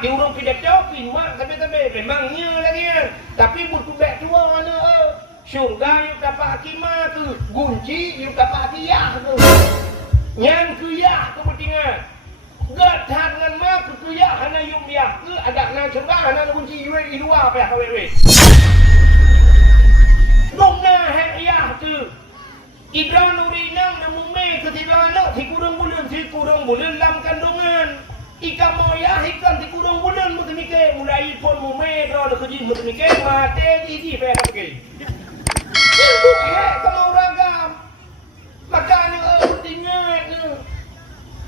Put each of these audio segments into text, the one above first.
mak diurung pidat jawabin mak tapi memangnya lagi kan. Tapi butuh baik tua mana syurga yuk dapat hakimah tu, gunci yuk dapat hatiah tu. Yang kuyah kepentingan. Gak dengan mak kuyah hana yuk biah ke ada na syurga hana gunci yuk di luar apa kawe. Dongna hak tu. Ibran urinang namun me ketilana si kurang bulan lam kandungan. Ikan moyah ikan si kurang bulan mutu mikir mulai pun mume ro kejin mutu mikir mate di pe ke. Ibu kamu ragam. Makanya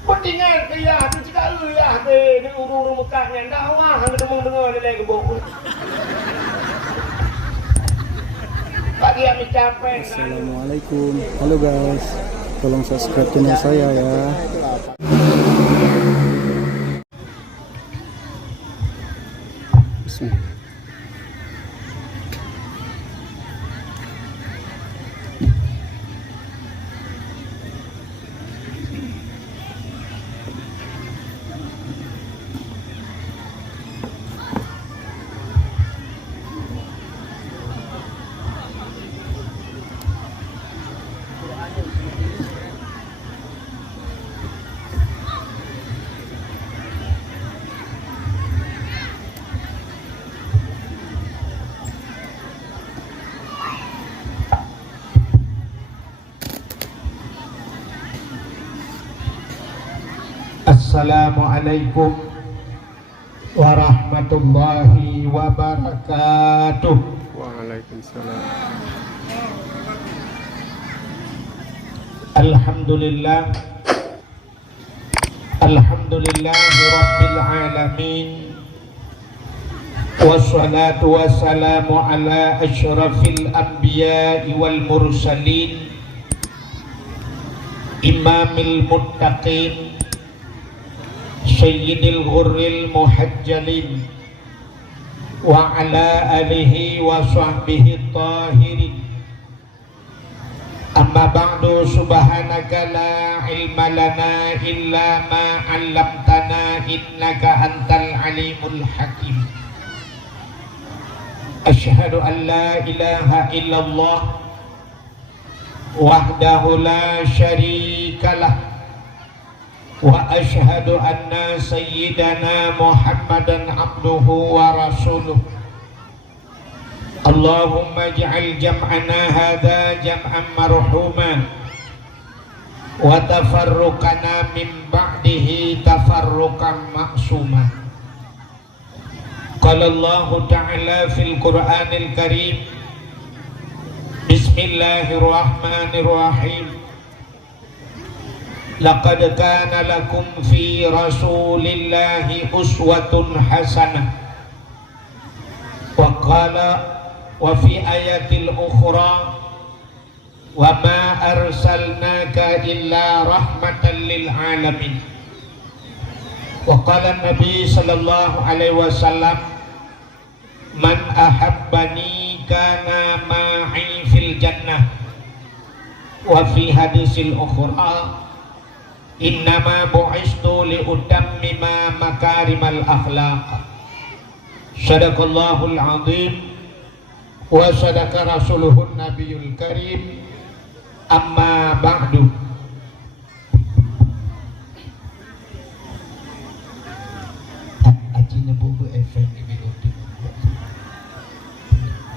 pentingan kaya tu cakap ya ni urung Mekah ngan dakwah hang dengar lelai gebok. Pagi kami capek. Assalamualaikum. Halo guys, tolong subscribe channel saya ya. Bismillah. Assalamualaikum warahmatullahi wabarakatuh. Waalaikumsalam. Alhamdulillah. Alhamdulillahi rabbil alamin. Wassalatu wassalamu ala asyrafil anbiya'i wal mursalin. Imamil muttaqin. Sayyidil ghurril muhajjalin wa ala alihi wa sahbihi tahirin. Amma ba'du, subhanaka la ilma lana illa ma 'allamtana innaka antal alimul hakim. Asyhadu an la ilaha illallah wahdahu la syarikalah wa asyhadu anna sayyidana Muhammadan abduhu wa rasuluh. Allahumma ij'al jam'ana hadha jam'an marhuman wa tafarruqana min ba'dihi tafarruqan ma'suma. Qala Allah ta'ala fil Qur'anil Karim, Bismillahirrahmanirrahim. Laqad kana lakum fi rasulillahi uswatun hasanah. Wa qala wa fi ayatil ukhra wa ma arsalnaka illa rahmatan lil alamin. Wa qala Nabi sallallahu alaihi wasallam, man ahabbani kana ma'i fil jannah. Wa fi hadisil ukhra, innama bu'istu liutammima makarimal akhlaq. Sadaqallahul azim wa sadaqa rasuluhun nabiyul karim. Amma ba'du. Ajinya buku efek ini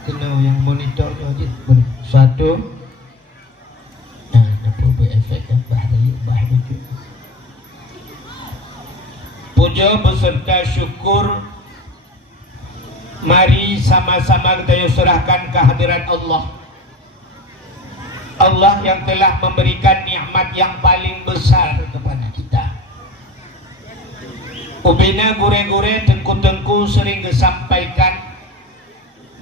kenal yang monitor aja satu. Nah, buku efek kan bahaya juga. Puja beserta syukur, mari sama-sama kita serahkan kehadirat Allah. Allah yang telah memberikan nikmat yang paling besar kepada kita. Ubina gure-gure tengku-tengku sering disampaikan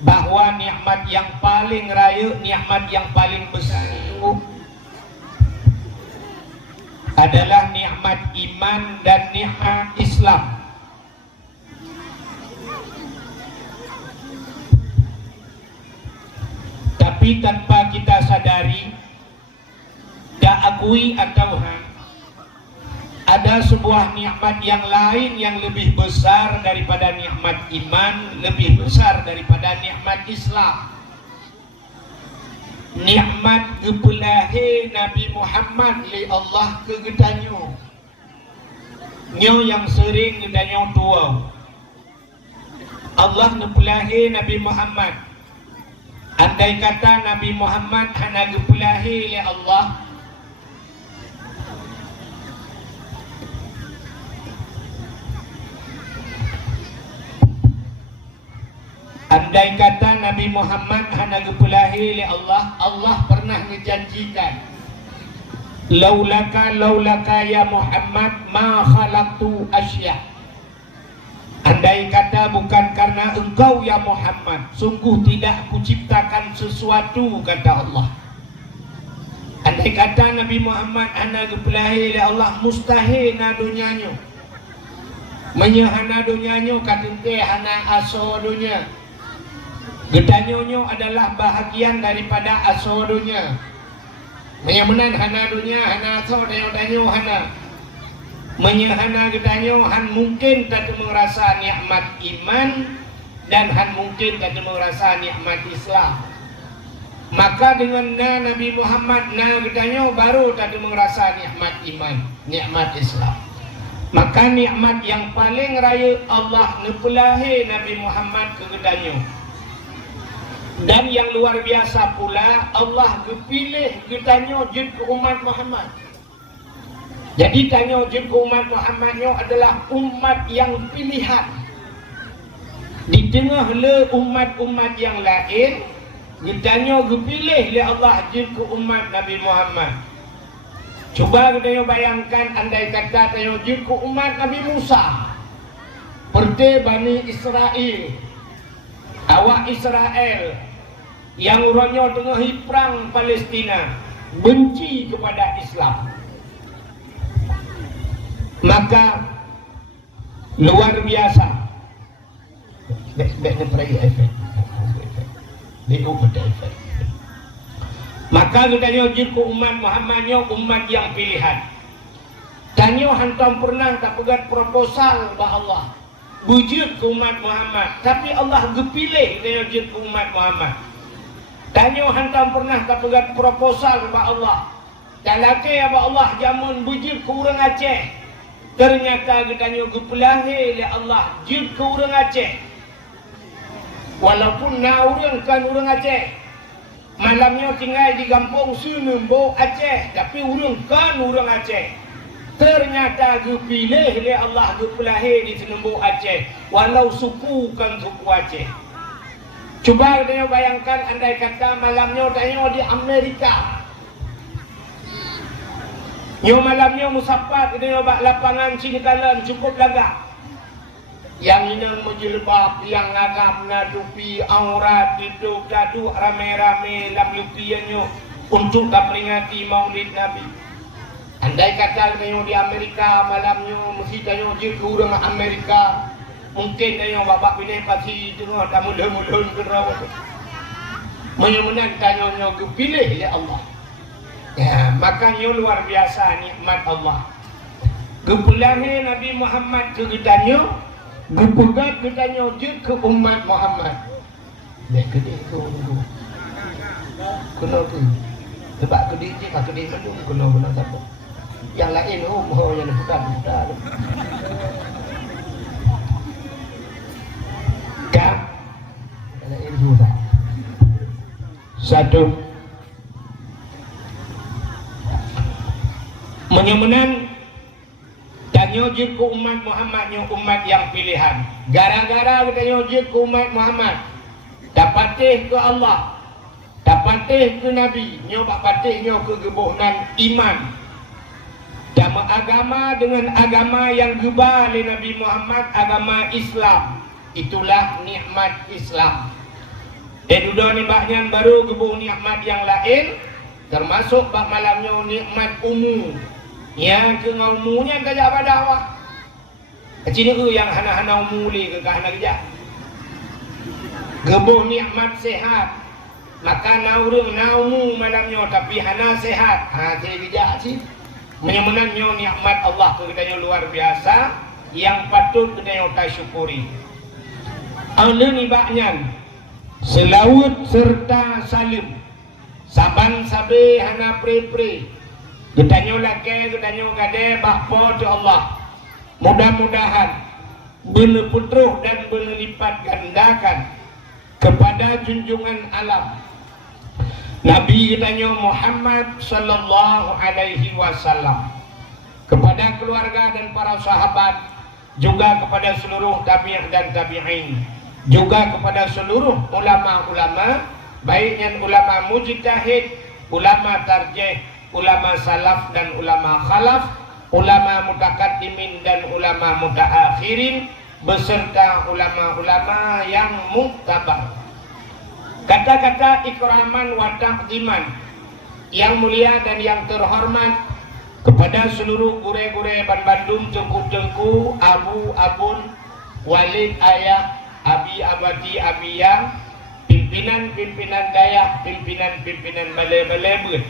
bahwa nikmat yang paling raya, nikmat yang paling besar itu adalah nikmat iman dan nikmat Islam. Tapi tanpa kita sadari, tak akui atau ada Ada sebuah nikmat yang lain yang lebih besar daripada nikmat iman, lebih besar daripada nikmat Islam. Nikmat kepelahe Nabi Muhammad li Allah ke getanyo. Nyo yang sering getanyo tua. Allah nepelahe Nabi Muhammad. Andai kata Nabi Muhammad hana kepelahe li Allah, andai kata Nabi Muhammad hana gepelahi li Allah, Allah pernah menjanjikan, laulaka ya Muhammad ma khalaqtu asya. Andai kata bukan karena engkau ya Muhammad, sungguh tidak kuciptakan sesuatu, kata Allah. Andai kata Nabi Muhammad hana gepelahi li Allah, mustahil na dunianyo. Menyahana dunianyo katente hana aso dunia. Gedanyonyo adalah bahagian daripada aso dunia. Menyamanan hana dunia, hana aso danyo hana. Menyahana gedanyo han mungkin tak merasa nikmat iman dan han mungkin tak merasa nikmat Islam. Maka dengan Nabi Muhammad gedanyo baru tak merasa nikmat iman, nikmat Islam. Maka nikmat yang paling raya Allah nepelahe Nabi Muhammad ke gedanyo. Dan yang luar biasa pula, Allah kepilih getanyo jin ke umat Muhammad. Jadi tanyo jin ke umat Muhammadnya adalah umat yang pilihan. Di tengah le umat-umat yang lain, getanyo kepilih oleh Allah jin ke umat Nabi Muhammad. Cuba kita bayangkan, andai kata tanyo jin ke umat Nabi Musa, Perte Bani Israel, awak Israel yang orangnya tengah perang Palestina benci kepada Islam, maka luar biasa. Maka kita jika umat Muhammadnya umat yang pilihan. Tanyo hantam pernah tak pegat proposal bah Allah bujud ke umat Muhammad, tapi Allah gepilih dia jud ke umat Muhammad. Tanyo hantam pernah tak pegat proposal bah Allah. Dalake ya bah Allah jamun bujud ke orang Aceh. Ternyata getanyo gepelahe oleh Allah jud ke orang Aceh. Walaupun na orang kan orang Aceh, malamnya tinggal di kampung Sunembo Aceh, tapi orang kan orang Aceh. Ternyata gepilih oleh Allah gepelahe di Sunembo Aceh, walau suku kan suku Aceh. Cuba kita bayangkan, andai kata malamnya tanya di Amerika, yo malamnya musafat kita bak lapangan Singkalan cukup lagak. Yang ini menjilbab, yang ngagap nadupi aurat itu gaduh rame-rame lam lupiannya untuk peringati Maulid Nabi. Andai kata kita di Amerika malamnya mesti tanya je ke orang Amerika, mungkin tanya bapak pilih pasti tengah tak mudah-mudahan ke rawat. Menyamanan tanya kepilih oleh Allah. Ya, makanya luar biasa nikmat Allah. Kepelahe Nabi Muhammad ke getanyo, gepegat getanyo je ke umat Muhammad. Nek gede tu. Kena tu. Sebab gede je tak gede mendung kena satu. Yang lain yang bukan. Kak. Yang lain tu tak. Satu. Menyamanan tanyo je ke umat Muhammadnya umat yang pilihan. Gara-gara tanyo je ke umat Muhammad, dapatih ke Allah, dapatih ke Nabi, nyo dapatihnya ke gebuhnan iman. Dama agama dengan agama yang gubah oleh Nabi Muhammad, agama Islam. Itulah nikmat Islam. Dan udah ni baknyan baru gebuh nikmat yang lain, termasuk bak malamnya nikmat umum. Yang ke ngaumunya kajak pada awak. Kecil ke yang hana-hana umuli ke hana kejak. Gebuh nikmat sehat. Maka naurung naumu malamnya tapi hana sehat. Ha, saya kejak sih. Menyemenannya nikmat Allah kita luar biasa yang patut kita syukuri. Anda nibaknya selaut serta salim saban sabe hana pre-pre getanyo lake getanyo gade bakpo tu Allah. Mudah-mudahan bener putruh dan bener lipat gandakan kepada junjungan alam Nabi getanyo Muhammad sallallahu alaihi wasallam, kepada keluarga dan para sahabat, juga kepada seluruh tabi'in dan tabi'in, juga kepada seluruh ulama-ulama, baiknya ulama mujtahid, ulama tarjih, ulama salaf dan ulama khalaf, ulama mutakaddimin dan ulama mutaakhirin, beserta ulama-ulama yang muktabar. Kata-kata ikraman wa taqdiman yang mulia dan yang terhormat kepada seluruh gure-gure Bandung, tengku-tengku, abu-abun, walid ayah, abi abadi abiyang, pimpinan-pimpinan dayah, pimpinan-pimpinan balai-balai.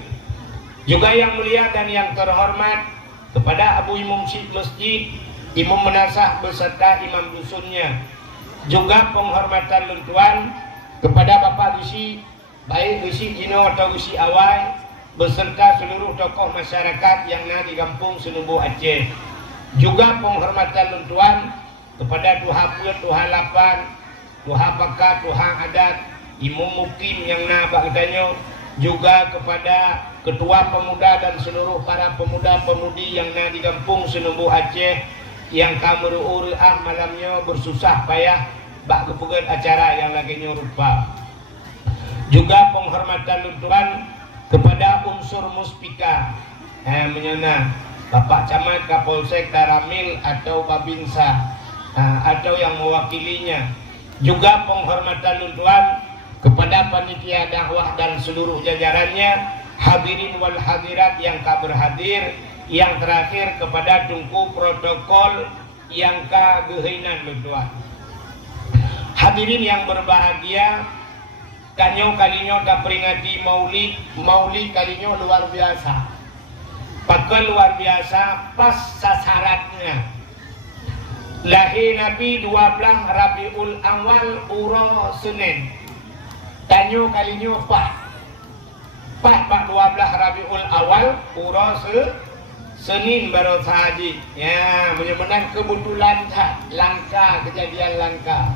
Juga yang mulia dan yang terhormat kepada Abu Imam Syid Masjid, Imam Menasah beserta imam dusunnya. Juga penghormatan luntuan kepada Bapak Gusi, baik Gusi Jino atau Gusi Awai, beserta seluruh tokoh masyarakat yang ada di kampung Senumbu Aceh. Juga penghormatan luntuan kepada Tuha Put, Tuha Lapan, Tuha Pakar, Tuha Adat, Imam Mukim yang nabak katanya, juga kepada ketua pemuda dan seluruh para pemuda-pemudi yang ada di kampung Senumbu Aceh yang kameru malamnya bersusah payah bak kepugat acara yang lagi rupa. Juga penghormatan luntuan kepada unsur muspika menyana Bapak Camat, Kapolsek, Daramil atau Babinsa atau yang mewakilinya. Juga penghormatan luntuan kepada panitia dakwah dan seluruh jajarannya, hadirin wal hadirat yang tak berhadir, yang terakhir kepada tungku protokol yang kagehinan luntuan. Hadirin yang berbahagia, kanyo kalinya tak peringati maulid kalinya luar biasa. Pakai luar biasa pas sasarannya. Lahir Nabi 12 Rabiul Awal Uro Senin. Kanyo kalinya pas 12 Rabiul Awal Uro Senin baru sahaji. Ya, benar-benar kebetulan langka, kejadian langka.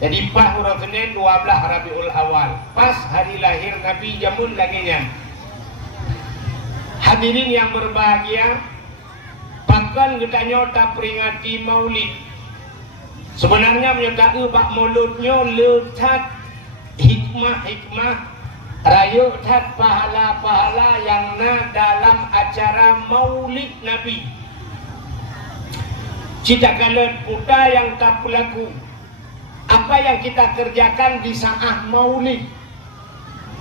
Jadi pas Uro Senin 12 Rabiul Awal, pas hari lahir Nabi jamun laginya. Hadirin yang berbahagia, bahkan kita nyota peringati maulid. Sebenarnya menyatakan bak mauludnya letak hikmah-hikmah, rayu tak pahala-pahala yang dalam acara maulid Nabi. Cita kalian putra yang tak pelaku. Apa yang kita kerjakan di saat maulid?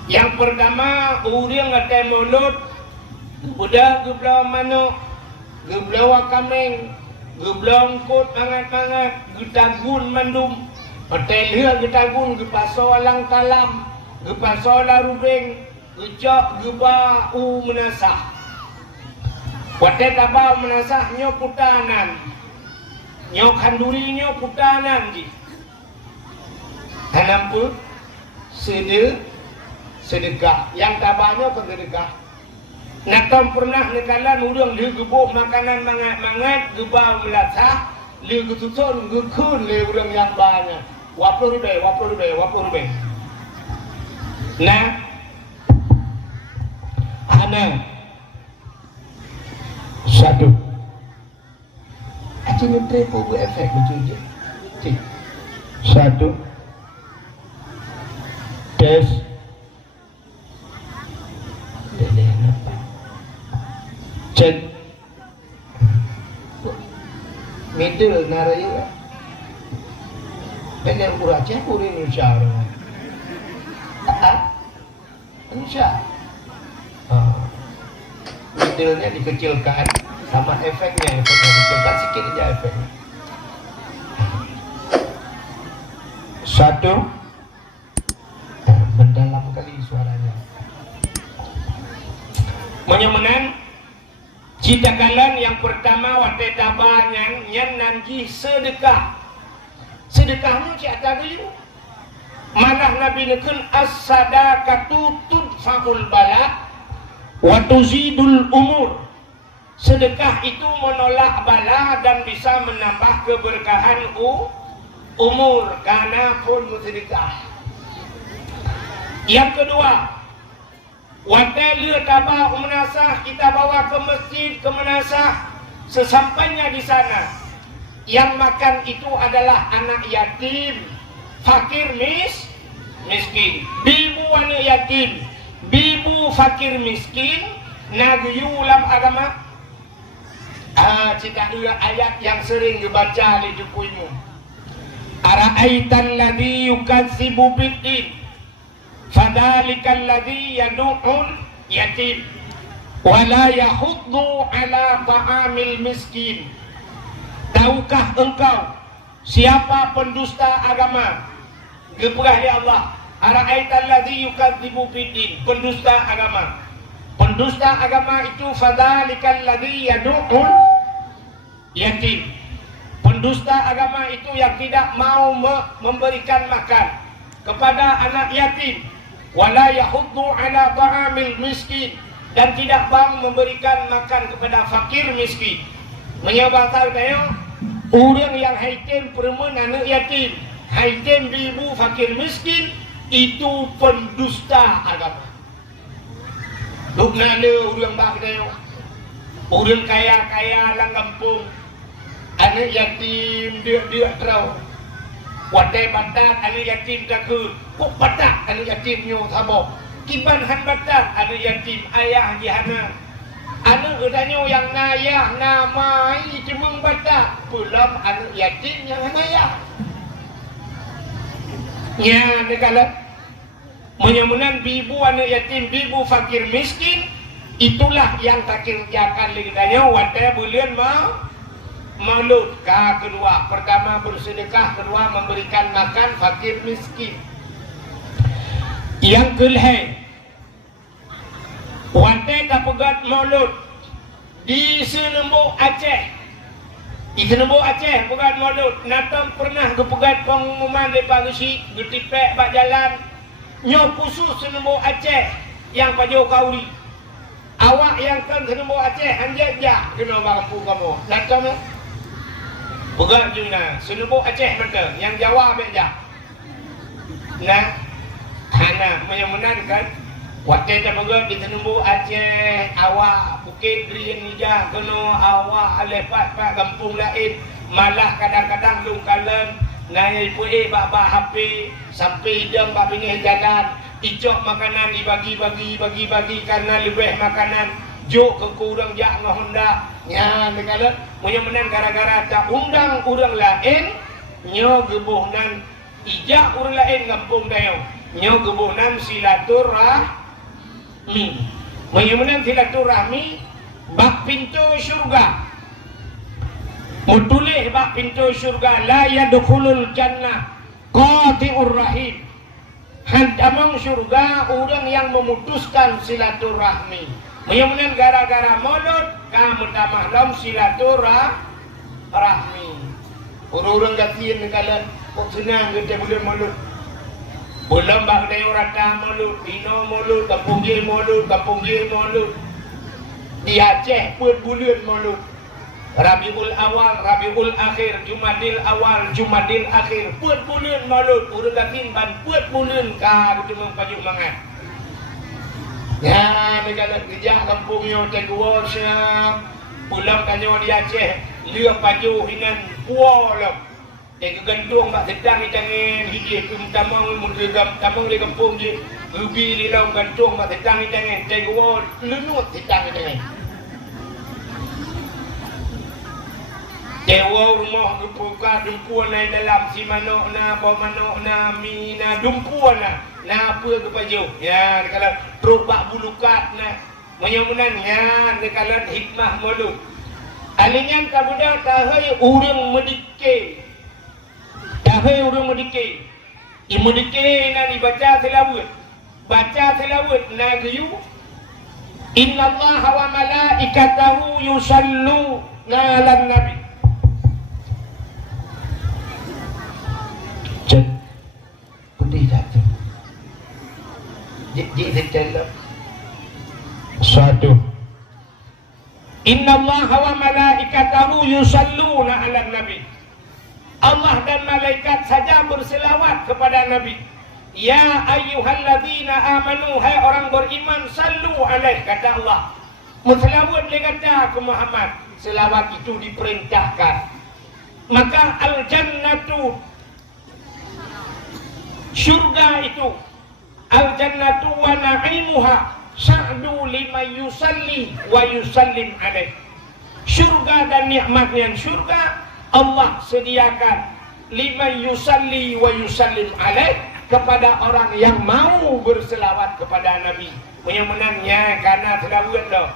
Yang pertama, orang ada maulud, budak geblau manuk, geblau kameng, geblau angkut mangat-mangat, getagun mandum, hotel getagun, gepaso alang talam, gepaso larubeng, gejak geba menasah. Watet abah menasah nyo putanan, nyo kanduri nyo putanan ji. Tanam pun sedekah yang tabahnya sedekah. Nakam pernah nekalan urang dia gebuk makanan mangat-mangat gebau melasah dia kesusun gekun dia urang yang banyak. 20 ribu. Nah, ana satu. Aci nutre po efek betul je. Satu. Tes cek middle narayu dan yang kuracnya kurin insya Allah insya middle-nya dikecilkan sama efeknya dikecilkan sedikit aja efeknya. Satu, mendalam kali suaranya. Menyemenang Citakalan yang pertama wate tabanyan yang nanti sedekah. Sedekahnya cik tahu. Manah Nabi nekun as-sadaqatu tudfa'ul bala wa tuzidul umur. Sedekah itu menolak bala dan bisa menambah keberkahan umur karena pun sedekah. Yang kedua, wate lihat tabah menasah, kita bawa ke masjid ke menasah. Sesampainya di sana, yang makan itu adalah anak yatim, fakir miskin, bibu anak yatim, bibu fakir miskin. Nagyu ulam agama. Cita dua ayat yang sering dibaca di bukumu. Ara'aitan ladzi yukadzibu bid-din fadzalikal ladzi yad'ul yatim wa la yahuddu ala ta'amil miskin. Tahukah engkau siapa pendusta agama? Gebrah ya Allah. Ara'aital ladzi yukadzibu bid-din, pendusta agama. Pendusta agama itu fadzalikal ladzi yad'ul yatim. Pendusta agama itu yang tidak mau memberikan makan kepada anak yatim, wala yahuddu ala ta'amil miskin, dan tidak mau memberikan makan kepada fakir miskin. Menyebab tahu tayo orang yang haitim perempuan anak yatim, haitim ibu fakir miskin, itu pendusta agama. Duk nada orang bak tayo, orang kaya-kaya lang kampung, anak yatim dia terau. Wadai batat anak yatim takut. Kok batat anak yatim nyo sabok. Kiban han batat anak yatim ayah jihana. Anak katanya yang ngayah namai cemeng batat. Belum anak yatim yang ngayah. Ya, negala. Menyamunan bibu anak yatim, bibu fakir miskin, itulah yang tak kerjakan lagi katanya. Wadai bulan maulud. Kedua, pertama bersedekah, kedua memberikan makan fakir miskin. Yang kelih, wate kapegat maulud di Senembo Aceh. Di Senembo Aceh pegat maulud. Natam pernah kepegat pengumuman di Pagusi, getipek bak jalan nyo khusus Senembo Aceh yang pajo kauri. Awak yang kan Senembo Aceh anjak kena mampu kamu. Natam pegat juga Senembo Aceh betul, yang Jawa beja. Nah, hana menyamanan kan. Waktu kita pegat di Senembo Aceh, awak Bukit Rian Nija, kena awak lepat pak kampung lain, malah kadang-kadang lu kalen nanya ibu bak HP sampai hidang bak pinggir jalan, icok makanan dibagi-bagi karena lebih makanan. Jok kekurang jak ngahonda nya negala menyamanan gara-gara tak undang orang lain nyo gebuhnan ijak orang lain kampung dayo nyo gebuhnan silaturahmi. Menyamanan silaturahmi bak pintu syurga. Mutulih bak pintu syurga la yadkhulul jannah qati'ur rahim. Handamang syurga orang yang memutuskan silaturahmi. Menyamanan gara-gara maulud kamu tamahlam silaturahmi. Orang-orang gatiin kalian kok senang kita bulan maulud. Bulan bak dayo rata maulud, dino maulud, kampung ye maulud. Di Aceh pun bulan maulud. Rabiul awal, Rabiul akhir, Jumadil awal, Jumadil akhir, pun bulan maulud. Orang gatiin ban pun bulan ka betul mengpajuk mangat. Ya, negara kerja kampungnya tegua siap. Pulang kanyo di Aceh, liang baju hinan pualam. Dia kegantung bak sedang di tangan hidih kumtamang mundregam tamang di kampung je. Rubi lilau gantung bak sedang di tangan tegua lenut sedang di tangan. Dewa rumah dupuka dumpuan na dalam si manok na bawa manok na mina dumpuan na apa ke baju ya kalau terubak bulukat na menyamunan ya kalau hikmah malu alingan kabuda tahai urang medike imedike na dibaca selawat na gayu Innallaha wa malaikatahu yusalluna 'alan nabi. Cek. Pedih dah tu. Jadi tercelak. Satu. Innallaha wa malaikatahu yusalluna 'alan nabi. Allah dan malaikat saja berselawat kepada Nabi. Ya ayyuhalladzina amanu, hai orang beriman, sallu alaih, kata Allah. Berselawat dia kata ke Muhammad. Selawat itu diperintahkan. Maka al-jannatu, syurga itu, al-jannatu wa na'imuha sa'du liman yusalli wa yusallim alaih. Syurga dan nikmatnya syurga Allah sediakan liman yusalli wa yusallim alaih, kepada orang yang mau berselawat kepada Nabi. Menyenangnya karena selawat dah.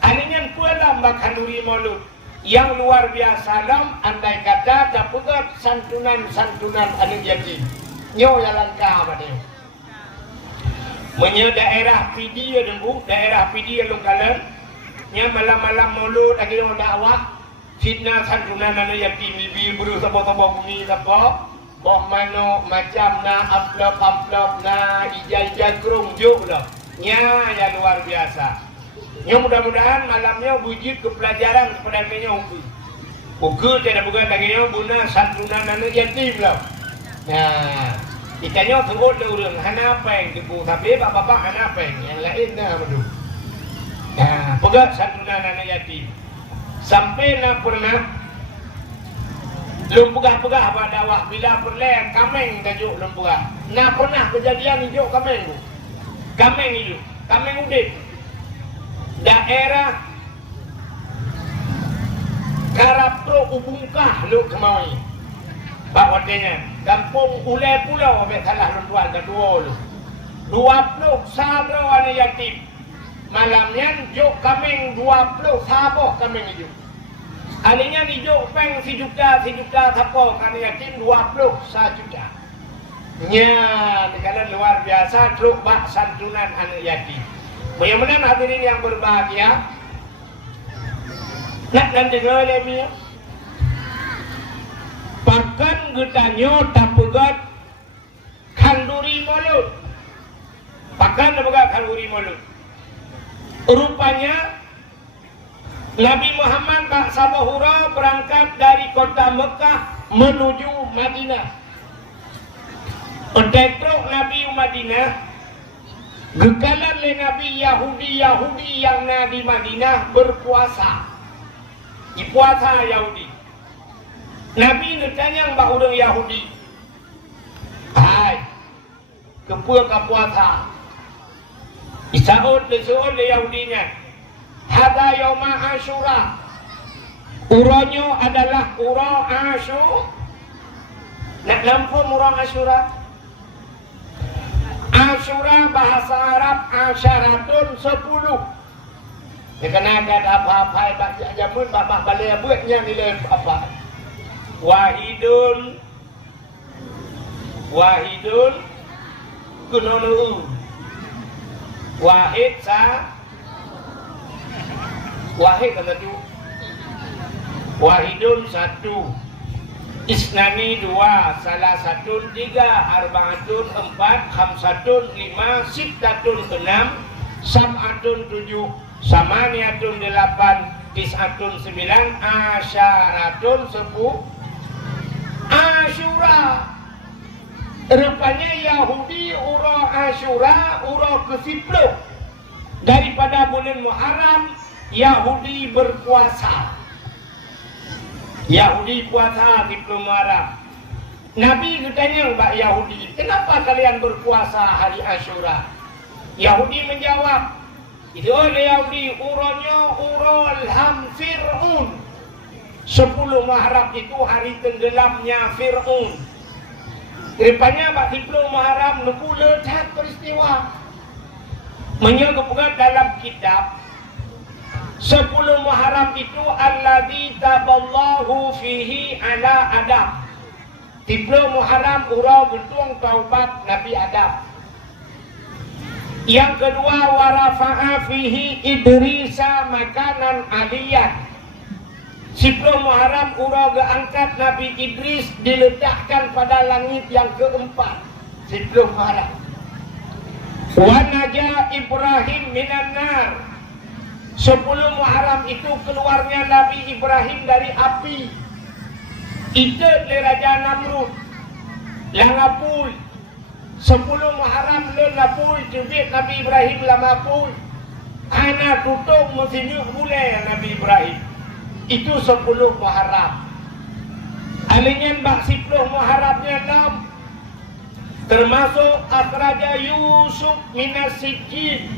Aninya pula makanduri maulud yang luar biasa lam, andai kata dapat santunan anu jadi. Nyo yang langka pada. Menye daerah PD ada bu, daerah PD yang kalan. Nya malam-malam maulud lagi orang dakwah. Fitnah santunan anu yatim bibi buru sabah-sabah bumi apa boh mano macam na amplop na ijai-ijai kerunjuk dah nya yang luar biasa. Nya mudah-mudahan malamnya wujud kepelajaran kepada kenya uku tidak bukan lagi nya guna santunan anu yatim lah. Nah ikannya sebut urang hanapeng debu tapi bapak-bapak hanapeng yang lain dah betul. Nah pegat santunan anu yatim. Sampai nak pernah lum pegah-pegah pada dakwah bila perlen kameng tajuk lum pegah. Nak pernah kejadian hijau kameng tu. Kameng hijau, kameng udip. Daerah Karapro Ubungkah lu kemai. Bawatnya kampung Ulai Pulau abek salah lumpuan kedua lu. 20 sabro ana yatim. Malamnya jok kameng 20 saboh kameng hijau. Aninya di jok peng sejuta saboh kan yatim 20 1 juta. Nya dikalan luar biasa truk bak santunan anak yatim. Bagaimana hadirin yang berbahagia? Nak dan dengar lemia. Pakan getanyo tapugat kanduri mulut. Pakan tapugat kanduri mulut. Rupanya Nabi Muhammad Pak Sabahura berangkat dari kota Mekah menuju Madinah. Untuk Nabi Madinah, gekalan le Nabi Yahudi yang di Madinah berpuasa. Di puasa Yahudi. Nabi bertanya mbak orang Yahudi. Hai, kepua ke puasa. Isaud le Yahudinya. Hada yauma Asyura. Uranyo adalah ura Asyura. Nak lampun ura Asyura. Asyura bahasa Arab asyaratun 10. Dia kena ada apa-apa baca jamun bapak balik buatnya nilai apa. Wahidun kununu. Wahid kata tu. Wahidun 1, isnani 2, salah satun 3, arbaatun 4, khamsatun 5, sittatun 6, sab'atun 7, samaniatun 8, tis'atun 9, asyaratun 10. Asyura. Rupanya Yahudi ura Asyura ura ke-10 daripada bulan Muharram. Yahudi berpuasa. Yahudi puasa di bulan Muharram. Nabi bertanya kepada Yahudi, kenapa kalian berpuasa hari Asyura? Yahudi menjawab, itu oleh Yahudi uranya urul Fir'aun. 10 Muharram itu hari tenggelamnya Fir'aun. Rupanya Pak Ibnu Muharram nuku letak peristiwa. Menyebutkan dalam kitab 10 Muharram itu alladzi taballahu fihi ala Adam. 10 Muharram urau betung taubat Nabi Adam. Yang kedua, warafa'a fihi Idrisa makanan aliyan. 10 Muharram urang angkat Nabi Idris diletakkan pada langit yang keempat. 10 Muharram. Wa naja Ibrahim minan nar. 10 Muharram itu keluarnya Nabi Ibrahim dari api. Itu le Raja Namrud. Langapui. 10 Muharram le lapui cubit Nabi Ibrahim lamapui. Anak tutup mesinyuk mulai Nabi Ibrahim. Itu 10 Muharram. Alinyan bak 10 Muharramnya 6. Termasuk akhraja Yusuf minas sijjin.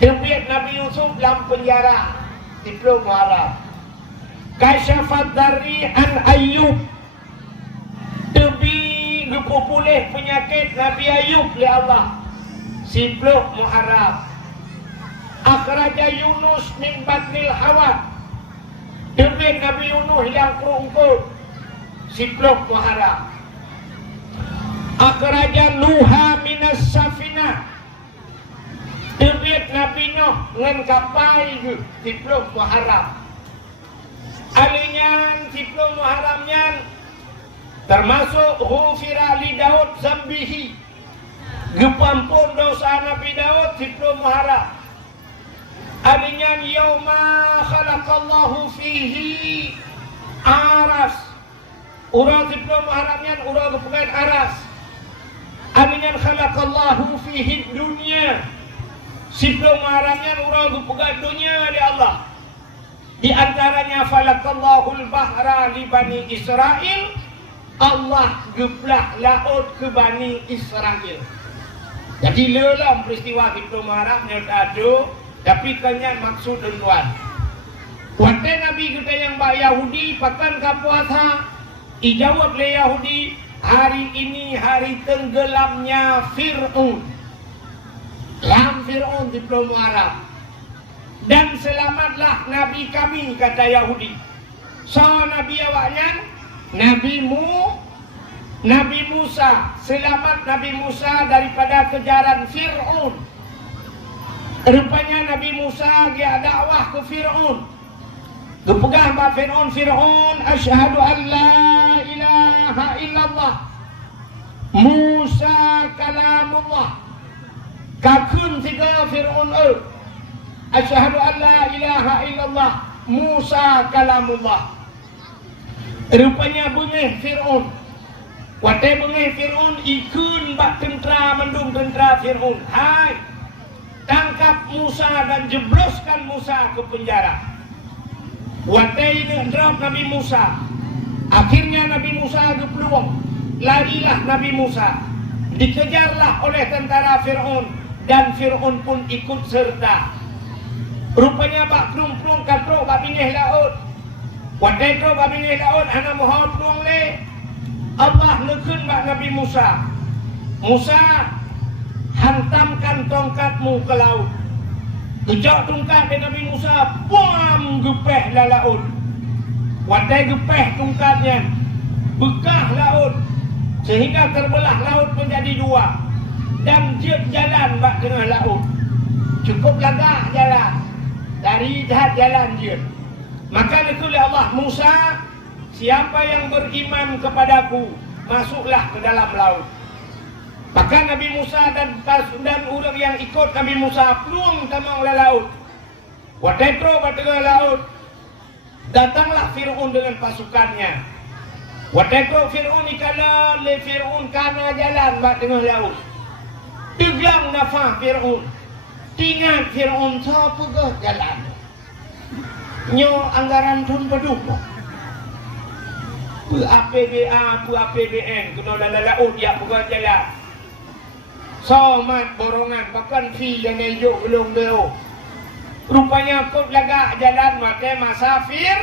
Cubit Nabi Yusuf dalam penjara. 10 Muharram. Kasyafat dari an Ayyub. Tebi gepupulih penyakit Nabi Ayyub oleh Allah. 10 Muharram. Akhraja Yunus min batnil hawat. Tebi Nabi Yunus yang kerungkut. 10 Muharram. Akhraja Nuha minas safinah. Tebi Nabi Nuh dengan kapal itu. 10 Muharram. Alinyan 10 Muharramnya termasuk hufira li Daud zambihi. Gepampun dosa Nabi Daud 10 Muharram. Alinyan yauma khalaqallahu fihi aras. Urang 10 Muharramnya urang kepegan aras. Alinyan khalaqallahu fihi dunya. 10 Muharramnya urang kepegan dunia di Allah. Di antaranya falakallahul bahra li Bani Israel. Allah geblah laut ke Bani Israel. Jadi lelam peristiwa kita marah nyata tapi kanyan maksud tuan. Waktu Nabi kita yang bak Yahudi pakan ka puasa, ijawab le Yahudi, hari ini hari tenggelamnya Fir'aun. Lam Fir'aun di Pulau Arab. Dan selamatlah Nabi kami, kata Yahudi. So Nabi awaknya Nabi Musa, selamat Nabi Musa daripada kejaran Fir'aun. Rupanya Nabi Musa dia dakwah ke Fir'aun. Kepegah ba Fir'aun, asyhadu an la ilaha illallah. Musa kalamullah. Kakun tiga Fir'aun asyhadu an la ilaha illallah. Musa kalamullah. Rupanya bengih Fir'aun. Waktu bengih Fir'aun ikun bak tentera mendung tentera Fir'aun. Hai, tangkap Musa dan jebloskan Musa ke penjara. Waktu ini drop Nabi Musa. Akhirnya Nabi Musa ke peluang. Larilah Nabi Musa. Dikejarlah oleh tentara Fir'aun. Dan Fir'aun pun ikut serta. Rupanya bak pelung-pelung katrok bak bingih laut. Waktu itu bak bingih laut anak mohon pelung le. Allah nekun bak Nabi Musa. Musa, hantamkan tongkatmu ke laut. Kejak tongkat dari Nabi Musa, buam gepeh lah laut. Waktu gepeh tongkatnya, bekah laut. Sehingga terbelah laut menjadi dua. Dan jalan bak tengah laut. Cukup lagak jalan. Dari jahat jalan je. Maka ditulis Allah, Musa, siapa yang beriman kepadaku, masuklah ke dalam laut. Maka Nabi Musa dan orang yang ikut Nabi Musa peluang tamang laut. Waktu itu pada tengah laut, datanglah Fir'aun dengan pasukannya. Waktu itu Fir'aun ikala le Fir'aun kana jalan pada tengah laut. Tegang nafah Fir'aun. Tingat Fir'aun siapa ke jalan. Nyo anggaran tun peduh. Pu APBA, pu APBN, kena dalam laut dia bukan jalan. Somat borongan, bahkan fi yang elok belum leo. Rupanya kut lagak jalan maka masafir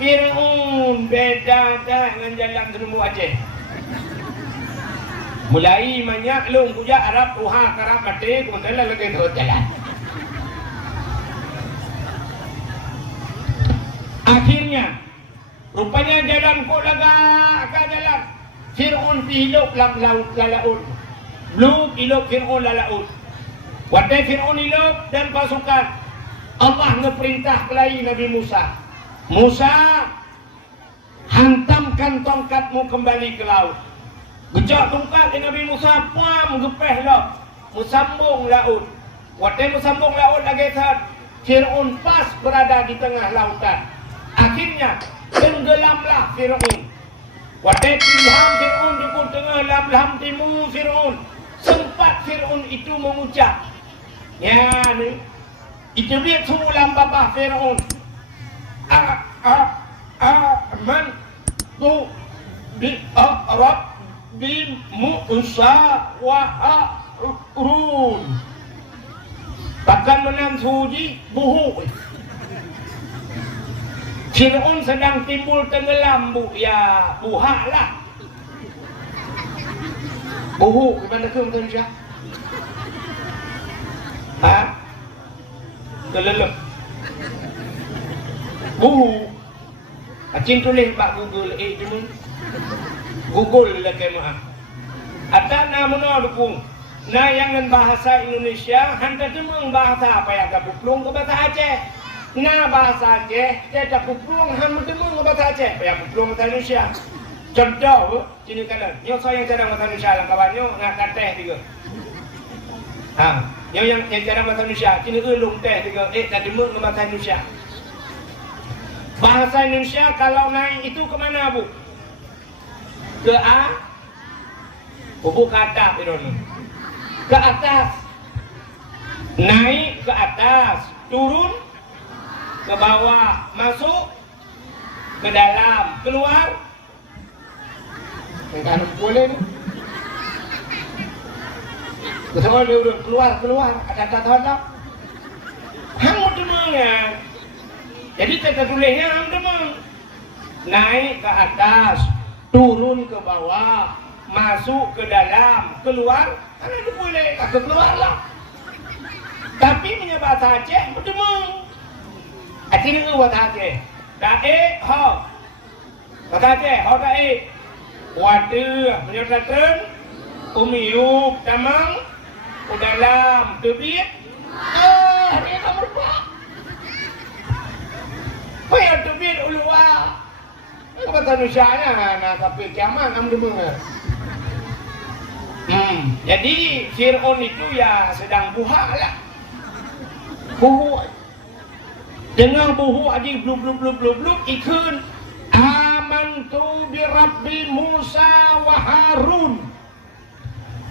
Fir'aun beda dah dengan jalan Terumbu Aceh. Mulai banyak lung puja Arab uha karab mati kemudian lagi terus jalan. Akhirnya rupanya jalan kok lagak jalan. Fir'aun hidup dalam laut. Belum hidup Fir'aun dalam laut. Wadai Fir'aun hidup dan pasukan, Allah ngeperintah kelai Nabi Musa. Musa, hantamkan tongkatmu kembali ke laut. Gejak tongkat Nabi Musa, pam gepeh laut, musambung laut. Wadai musambung laut lagi saat Fir'aun pas berada di tengah lautan. Akhirnya tenggelamlah Fir'aun. Wadai ilham Fir'aun di tengah ilham timur Fir'aun. Sempat Fir'aun itu mengucap, ya ni, itu dia sulam bapa Fir'aun. Man tu bi Rabbi Musa wa Harun. Bahkan menang suji buhu. Fir'aun sedang timbul tenggelam bu, ya buha lah. Buhu gimana ke Indonesia? Kelelep. Buhu. Acing tulis pak Google cuma Google lah kemah. Ada nama dukung. Nah yang dengan bahasa Indonesia hantar temung bahasa apa yang kapuplung ke bahasa Aceh. Nah bahasa Aceh dia kapuplung hantar temung ke bahasa Aceh apa yang kapuplung ke bahasa Indonesia. Contoh, sini kanan. Yang saya yang cadang bahasa Indonesia lang kawannya nak teh juga. Yang cadang bahasa Indonesia, sini ulung teh juga. Tak demuk ke bahasa Indonesia. Bahasa Indonesia kalau naik itu ke mana bu? Ke A? Bu ke atas, ke atas. Naik ke atas, turun ke bawah, masuk ke dalam, keluar. Kan boleh ni. Betul dia udah keluar ada tak. Hang demang ya. Jadi kita tulisnya hang demang. Naik ke atas, turun ke bawah, masuk ke dalam, keluar. Kan ada boleh, kata keluarlah. Tapi punya bahasa Aceh demang. Aceh ni bahasa Aceh. Dae ha. Bahasa Aceh, ha dae. Waduh, menyatakan umiuk tamang dalam tebit. Dia tak berbuat. Apa yang tebit ulua? Kata Indonesia nak tapi kiamat nam demang. Jadi Fir'aun itu ya sedang buha lah. Buhu. Dengar buhu aja blub ikun. Amantu bi Rabbi Musa wa Harun.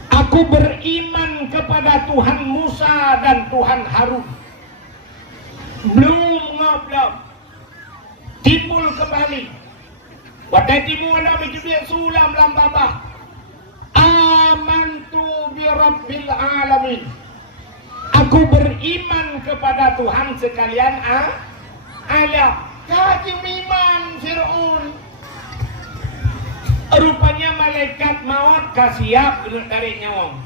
Aku beriman kepada Tuhan Musa dan Tuhan Harun. Belum ngobrol. Timbul kembali. Wadai timbul Nabi Jibril sulam lambabah. Amantu bi Rabbil Alamin. Aku beriman kepada Tuhan sekalian alam. Kaki iman Fir'aun. Rupanya malaikat maut kasiap kena tarik nyawa.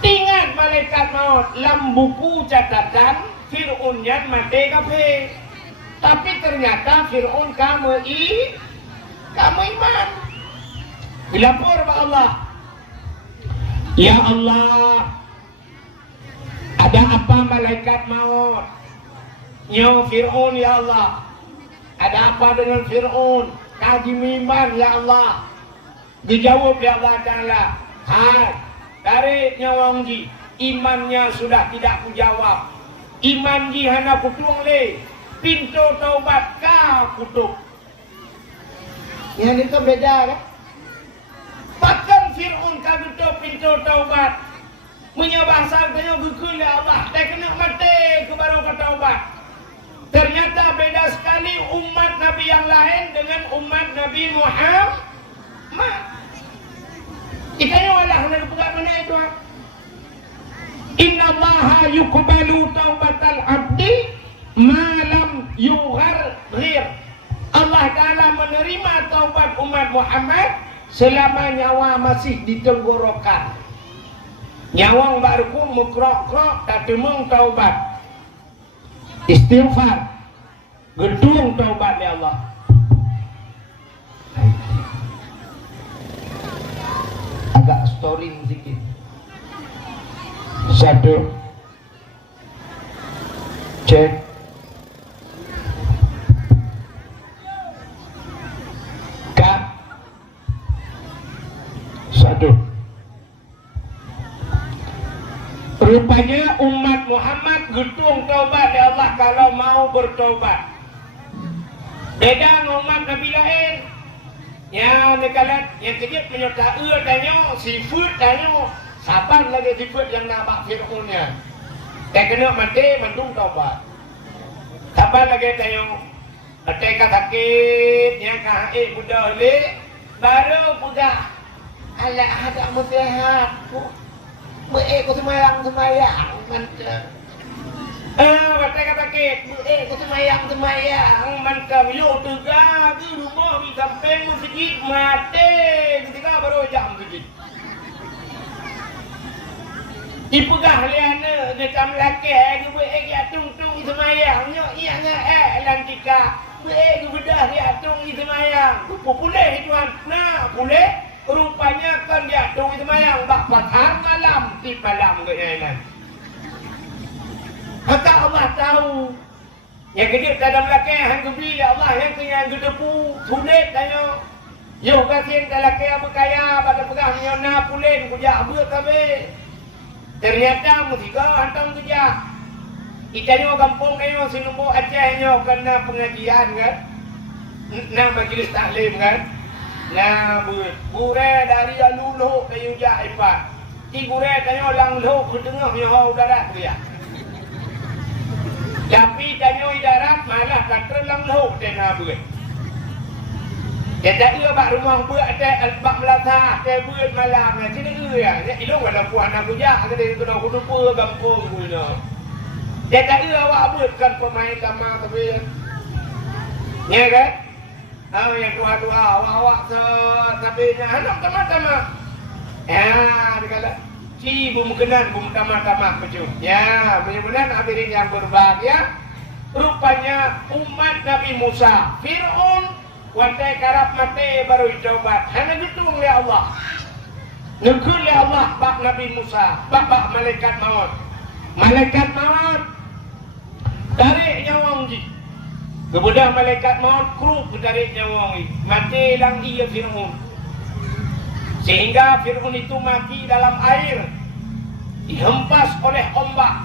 Ingat malaikat maut dalam buku catatan Fir'aun yang mati kafe. Tapi ternyata Fir'aun kamu iman. Dilapor kepada Allah. Ya Allah, ada apa malaikat maut? Ya Fir'aun ya Allah. Ada apa dengan Fir'aun? Kaji iman ya Allah. Dijawab ya Allah Ta'ala. Tarik nyawang ji. Imannya sudah tidak kujawab. Iman ji hana kutung le. Pintu taubat kau kutuk. Yang itu beda kan? Bahkan Fir'aun kagutuk pintu taubat. Menyabah kena bukul ya Allah. Dia kena mati ke baru ke taubat. Ternyata beda sekali umat Nabi yang lain dengan umat Nabi Muhammad. Kita ni walah nak buat mana itu? Inna Allaha yuqbalu taubatal abdi malam yugharghir. Allah Ta'ala menerima taubat umat Muhammad selama nyawa masih di tenggorokan. Nyawang baru mukrok-krok tak temung taubat. Istighfar, gedung taubat ya Allah. Agak story sedikit. Satu. Cek. Kak. Satu. Rupanya umat Muhammad gedung taubat ya Allah kalau mau bertobat. Beda dengan umat Nabi lain. Yang nekalat, yang kejap menyerta tanya, sifut tanya, sabar lagi sifut yang nampak Fir'aunnya. Tak kena mati, mandung taubat. Sabar lagi tanya, mati kah sakit, yang kah budak balik, baru pegah. Alah ada musihat, aku semayang, mantap. Mati kah sakit, aku semayang, mantap. Yo tegak ke rumah di samping masjid mati, ketika baru jam masjid. Dipegah liana macam lelaki ke buat atung semayang iya lantika buat bedah dia atung semayang boleh tuan nah boleh rupanya kan dia atung semayang bak patang malam di malam kayaknya maka Allah tahu yang gede dalam lelaki yang gebli ya Allah yang gedepu sulit tanya yo kasih lelaki apa kaya pada pegang nyona pulen kujak buat kabe. Ternyata musika hantam kerja. Kita nyo kampung kayo sinumbo Aceh nyo kena pengajian kan. Nah majlis taklim kan. Nah bure dari aluluh kayu jaipa. Ti bure kayo lang luh kedengah nyo darat dia. Tapi tanyo darat malah kata lang luh tena bure. Kita ia bak rumah buat ada bak melatah, ada buat malam. Sini ia ya, ilong ada puan aku jah, ada kena kudupa kampung guna. Kita ia awak buatkan pemain kamar tapi, ya kan? Yang tua awak tapi anak tama. Ya, dikala si bum kenan bum tama pecu. Ya, benar-benar hadirin yang berbahagia. Rupanya umat Nabi Musa, Fir'aun wantai karap mati baru taubat. Hanya gitu oleh Allah. Nukul oleh Allah bak Nabi Musa, bak malaikat maut. Malaikat maut tarik nyawang ji. Kemudian malaikat maut kruk tarik nyawang ji. Mati lang ia Fir'aun. Sehingga Fir'aun itu mati dalam air. Dihempas oleh ombak.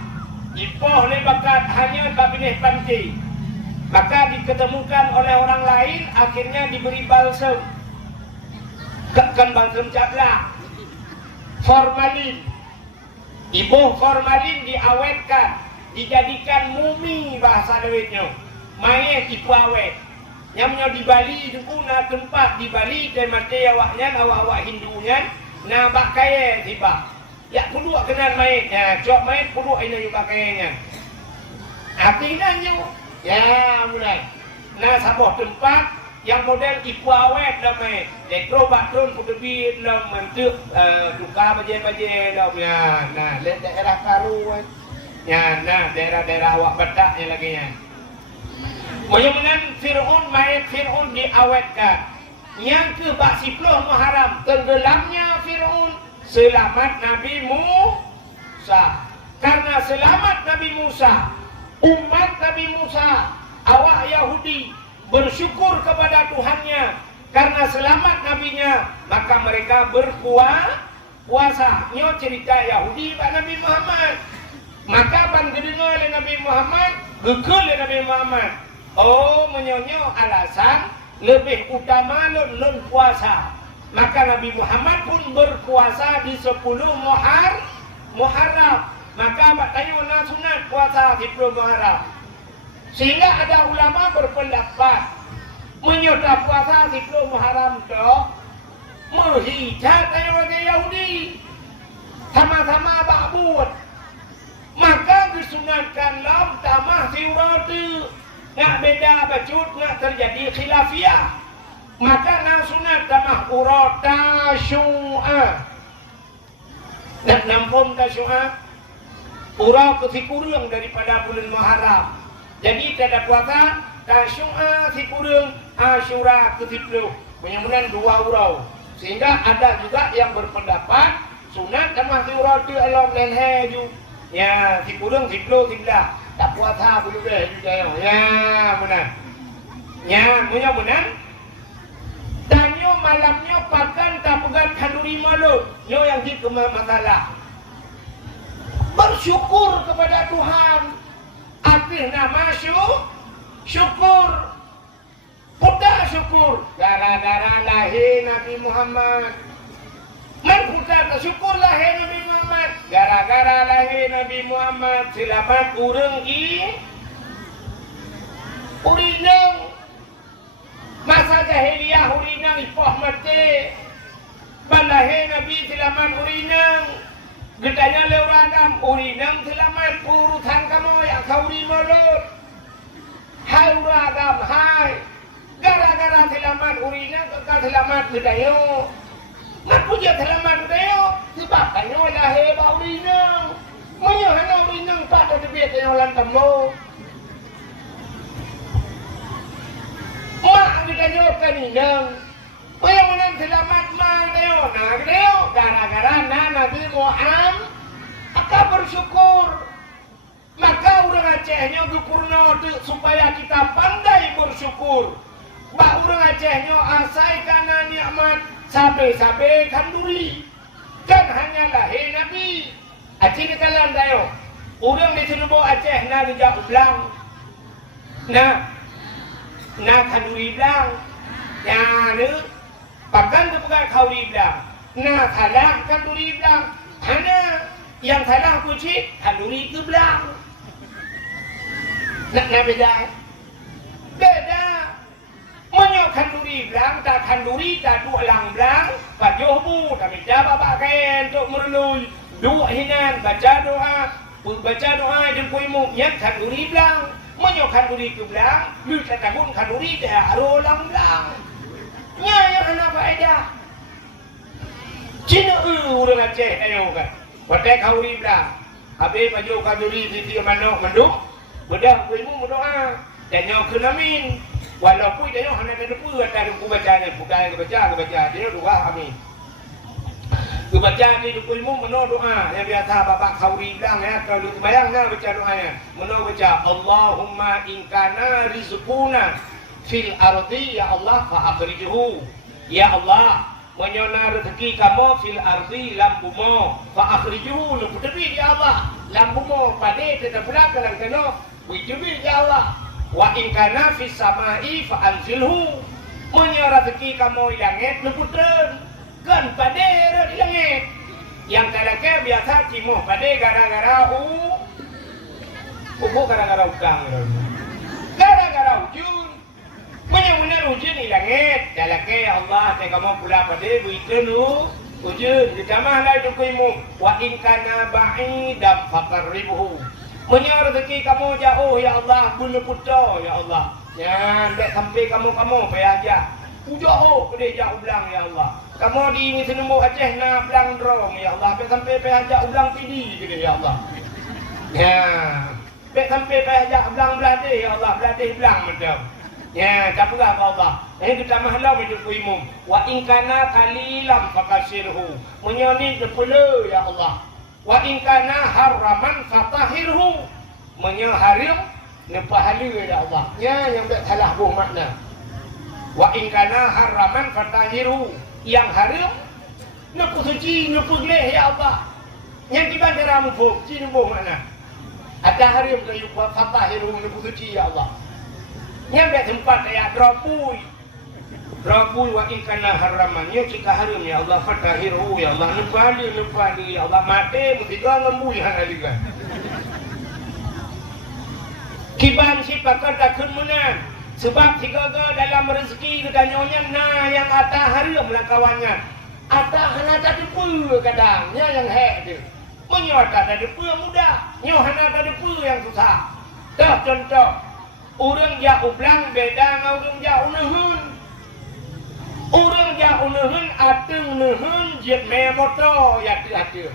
Dipoh oleh bakat hanya babinih panci. Maka diketemukan oleh orang lain, akhirnya diberi balsem. Kan balsem cablak. Formalin. Ibu formalin diawetkan, dijadikan mumi bahasa Dewetnya. Mayat ibu awet. Nyamnya di Bali, dukuna tempat di Bali, dan mati awaknya, awak Hindunya, nah bak kaya tiba. Ya kudu kenal mayatnya, cok mayat kudu ini juga kayanya. Artinya ya mulai. Nah sabuh tempat yang model ibu awet namanya. Dekro batun kudebi dalam bentuk duka baje-baje dalamnya. Nah lihat daerah Karu. Ya, nah daerah-daerah awak Batak yang lagi nya. Mudah-mudahan Fir'aun mayat Fir'aun diawetkan. Yang ke bak 10 Muharram tenggelamnya Fir'aun selamat Nabi Musa. Karena selamat Nabi Musa, umat Nabi Musa, awak Yahudi bersyukur kepada Tuhannya karena selamat nabinya, maka mereka berpuasa. Nyo cerita Yahudi pak Nabi Muhammad. Maka ban gedengar oleh Nabi Muhammad, gekul oleh Nabi Muhammad. Oh, menyonyo alasan lebih utama lun puasa. Maka Nabi Muhammad pun berpuasa di 10 Muharram. Maka pak tanya nak sunat puasa 10 Muharram. Sehingga ada ulama berpendapat menyerta puasa 10 Muharram itu menghijat orang Yahudi sama-sama bakbut. Maka disunatkan lam tamah siurati. Nak beda bacut nak terjadi khilafiyah. Maka nak sunat tamah urat tasyu'ah. Nak nampun tasyu'ah urau kesikurang daripada bulan Muharram. Jadi tidak puasa tasyu'ah sikurang Asyura ke-10. Mudah-mudahan 2 urau. Sehingga ada juga yang berpendapat sunat tamah siurati alam lenhe ju. Ya, si kurung, si puluh, si belah. Tak puasa pun boleh juga. Ya, benar. Ya, benar. Danyo malamnya pakan tak pegang kanduri malut. Yo yang di masalah. Bersyukur kepada Tuhan. Akhirnya masuk syukur. Putar syukur. Gara-gara lahir Nabi Muhammad. Putar syukur lahir Nabi Muhammad. Gara-gara lahir Nabi Muhammad. Selamat urang urinang. Masa jahiliyah urinang ipoh mati. Balahir Nabi selamat urinang. Gedanya leuragam urinang selamat urusan kamu yang kau rimolot. Hai uragam hai. Gara-gara selamat urinang kau selamat gedayo. Ngaku dia selamat gedayo. Sebab kanyo lahir ba urinang. Menyohana urinang pada debiat yang lantam lo. Mak gedayo kaninang. Yang selamat mana yo, gara-gara Nabi Muhammad akan bersyukur. Maka orang Acehnya gupurno supaya kita pandai bersyukur. Ba orang Acehnya asai kana nikmat sabe-sabe kanduri. Kan hanya lahir Nabi. Aceh ni kalan dayo. Orang di sini bawa Aceh na dijak belang. Na kanduri belang. Ya ni pakan tu pegang kau bilang. Nah salah kan duri bilang. Hanya yang salah kucing kan duri itu bilang. Nak beda. Beda. Menyo kan duri bilang, tak kan duri tak dua lang bilang. Pajuh bu, kami jawab pakai untuk merlui. Dua hinan baca doa, baca doa jemput imam. Yang kan duri bilang. Menyo kan duri itu bilang. Lu tak tahu kan duri dah rolang bilang. Nya yang ana faedah. Cina orang Aceh ayo kan. Pakai kauri belah. Habis baju kaduri sisi manok menduk. Bedah kuimu berdoa. Dan nyo kenamin. Walaupun dia hanya ada depu ada depu bacanya, bukan baca. Dia doa amin. Tu baca ni kuimu meno doa. Yang biasa bapak kauri bilang ya, kalau bayangna baca doanya. Meno baca Allahumma in kana rizquna fil ardi ya Allah fa akhrijhu. Ya Allah, menyona rezeki kamu fil ardi lambumo fa akhrijhu. Lu tepi ya Allah. Lambumo pade tetap belakang kena. Wijubi ya Allah. Wa in kana fis samai fa anzilhu. Menyona rezeki kamu langit lu putren. Kan pade di langit. Yang kadang biasa cimo pade gara-gara gara-gara utang. Gara-gara ujung. Benar-benar ujian ni langit. Dalake Allah te kamu pula pada buitenu ujian ditamahlah dukuimu wa in kana ba'idam faqarribhu. Menyar rezeki kamu jauh ya Allah bulu putra ya Allah. Ya tak sampai kamu payah aja. Jauh kede jauh belang ya Allah. Kamu di Senembuk Aceh na belang drong ya Allah. Sampai payah aja belang pidi kede ya Allah. Ya. Sampai payah aja belang belade ya Allah. Belade belang macam. Ya, tak pegang Allah. Ini kita mahlau hidup imum. Wa in kana qalilam fakasirhu. Menyoni depula ya Allah. Wa in kana haraman fatahirhu. Menyaharim nepahala ya Allah. Ya, yang tak salah buh makna. Wa in kana haraman fatahirhu. Yang haram nepu suci, nepu geleh ya Allah. Yang tiba cara mufuk, ci buh makna. Ada haram kayu fatahirhu nepu suci ya Allah. Nyampe tempat ayat rapui wa ikana haramannya jika haram ya Allah fatahiru ya Allah nupali ya Allah mati mesti kau ngembui hang juga kiban si pakar takun menang sebab tiga dalam rezeki kita nyonya nah yang atas haram lah kawannya atas hana tak depu kadangnya yang hek tu menyota tak depu mudah nyohana tak depu yang susah dah contoh orang jauh belang beda dengan orang jauh nehun. Orang jauh nehun ateng nehun jet me motor ya tu.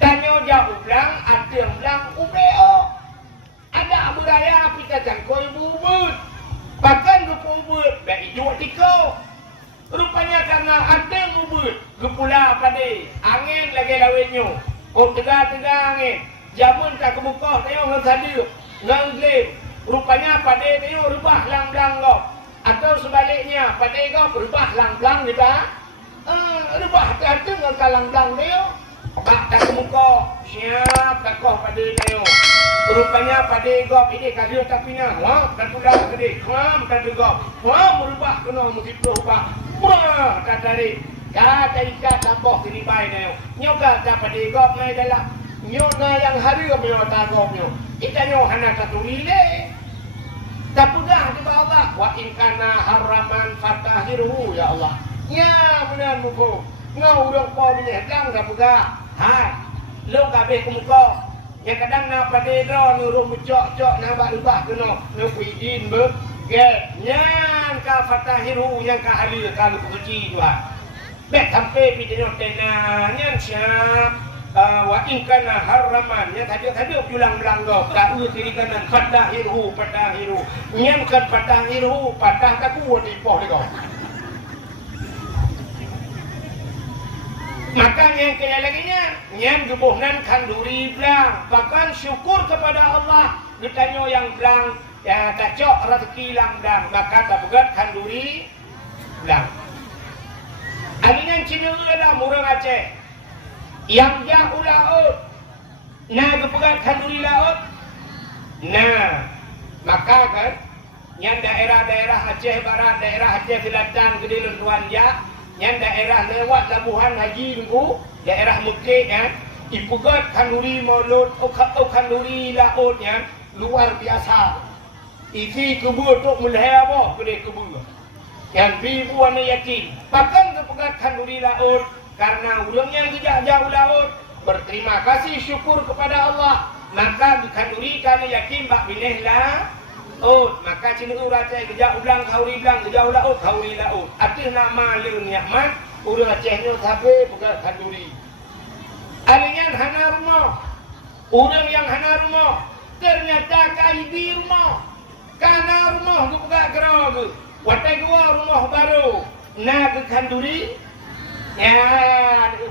Tanyo jauh belang ateng belang ubeo. Ada budaya kita jangkoi bubut. Bahkan bubut baik jual tiko. Rupanya karena ateng bubut gepula pade angin lagi lawenyo. Kau tegak angin. Jabu tak kebuka tengok dengan sadir dengan glim. Rupanya pada tengok rubah lang-lang kau. Atau sebaliknya pada kau berubah lang-lang kita. Rubah tak dengan lang-lang tengok. Tak kebuka siap takoh pada tengok. Rupanya pada kau ini kadir tapi nak. Tak pulang tadi. Tak juga. Merubah kena mesti berubah. Wah tak tarik. Kata ikat tambah sini baik tengok. Nyoka tak pada kau naik dalam. Nyona yang hari kau punya tanggung kita nyo hana katuri le. Tapudah di bawah wa in kana haraman fatahiru ya Allah. Ya benar muko. Ngau urang po ni hedang tapudah. Hai. Lo kabeh kumuko. Yang kadang na pada dro nurung becok-cok na bak rubah kena. No kuidin be. Ke nyan ka fatahiru yang ka hari ka lu kuci dua. Bet sampai pidino tena nyan siap. Wa in kana haraman ya tadi ulang-ulang go ka tiri kanan fatahiru nyen kan fatahiru patah ka ku di poh go maka yang kaya lagi nyen gebuhnan kanduri blang bahkan syukur kepada Allah ditanyo yang blang ya kacok rezeki langdang maka tabugat kanduri blang aningan Cina lah murang Aceh yang jauh laut nah kepegat kanduri laut nah maka kan yang daerah-daerah Aceh Barat daerah Aceh Selatan Gede Lentuan ya yang daerah lewat Labuhan Haji dulu daerah Mekah ya ipugat kanduri mulut kanduri laut ya luar biasa isi kebun untuk melihara apa gede kebun yang ribuan yatim bahkan kepegat kanduri laut karena ulung yang tidak jauh laut berterima kasih syukur kepada Allah maka dikanduri karena yakin bak binih laut maka cina Aceh kejak ulang kauri bilang kejauh laut kauri laut arti nama le nikmat urang Aceh ni sampai bukan kanduri alingan hana rumah urang yang hana rumah ternyata kaibi rumah kana rumah tu buka gerog watai gua rumah baru na ke kanduri ya,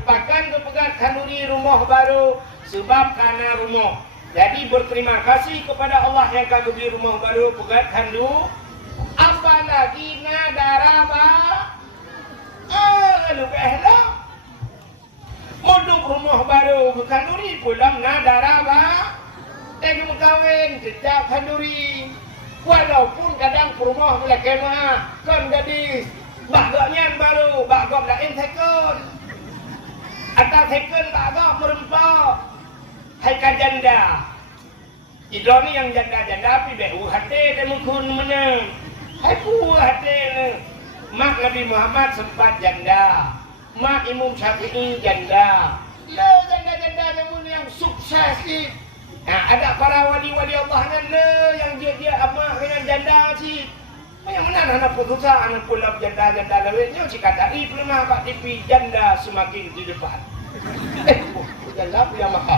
bahkan kepegat kanduri rumah baru sebab karena rumah. Jadi berterima kasih kepada Allah yang kanduri rumah baru pegat kandu. Apalagi nadaraba. Lebih lah. Moduk rumah baru kanduri pulang nadaraba. Tengok kawin sejak kanduri. Walaupun kadang rumah boleh kena kan gadis. Bagaknya baru, bagak lain tekun. Atau tekun bagak merempau. Hai janda. Idro ni yang janda-janda pi behu hati temukun mana. Hai pu hati ni. Mak Nabi Muhammad sempat janda. Mak Imam Syafi'i janda. Lo janda-janda namun yang sukses ni. Nah, ada para wali-wali Allah yang dia amak dengan janda si. Yang mana anak putusan anak pulap janda-janda lewetnya jika tadi pernah pak TV janda semakin di depan. Janda punya maka.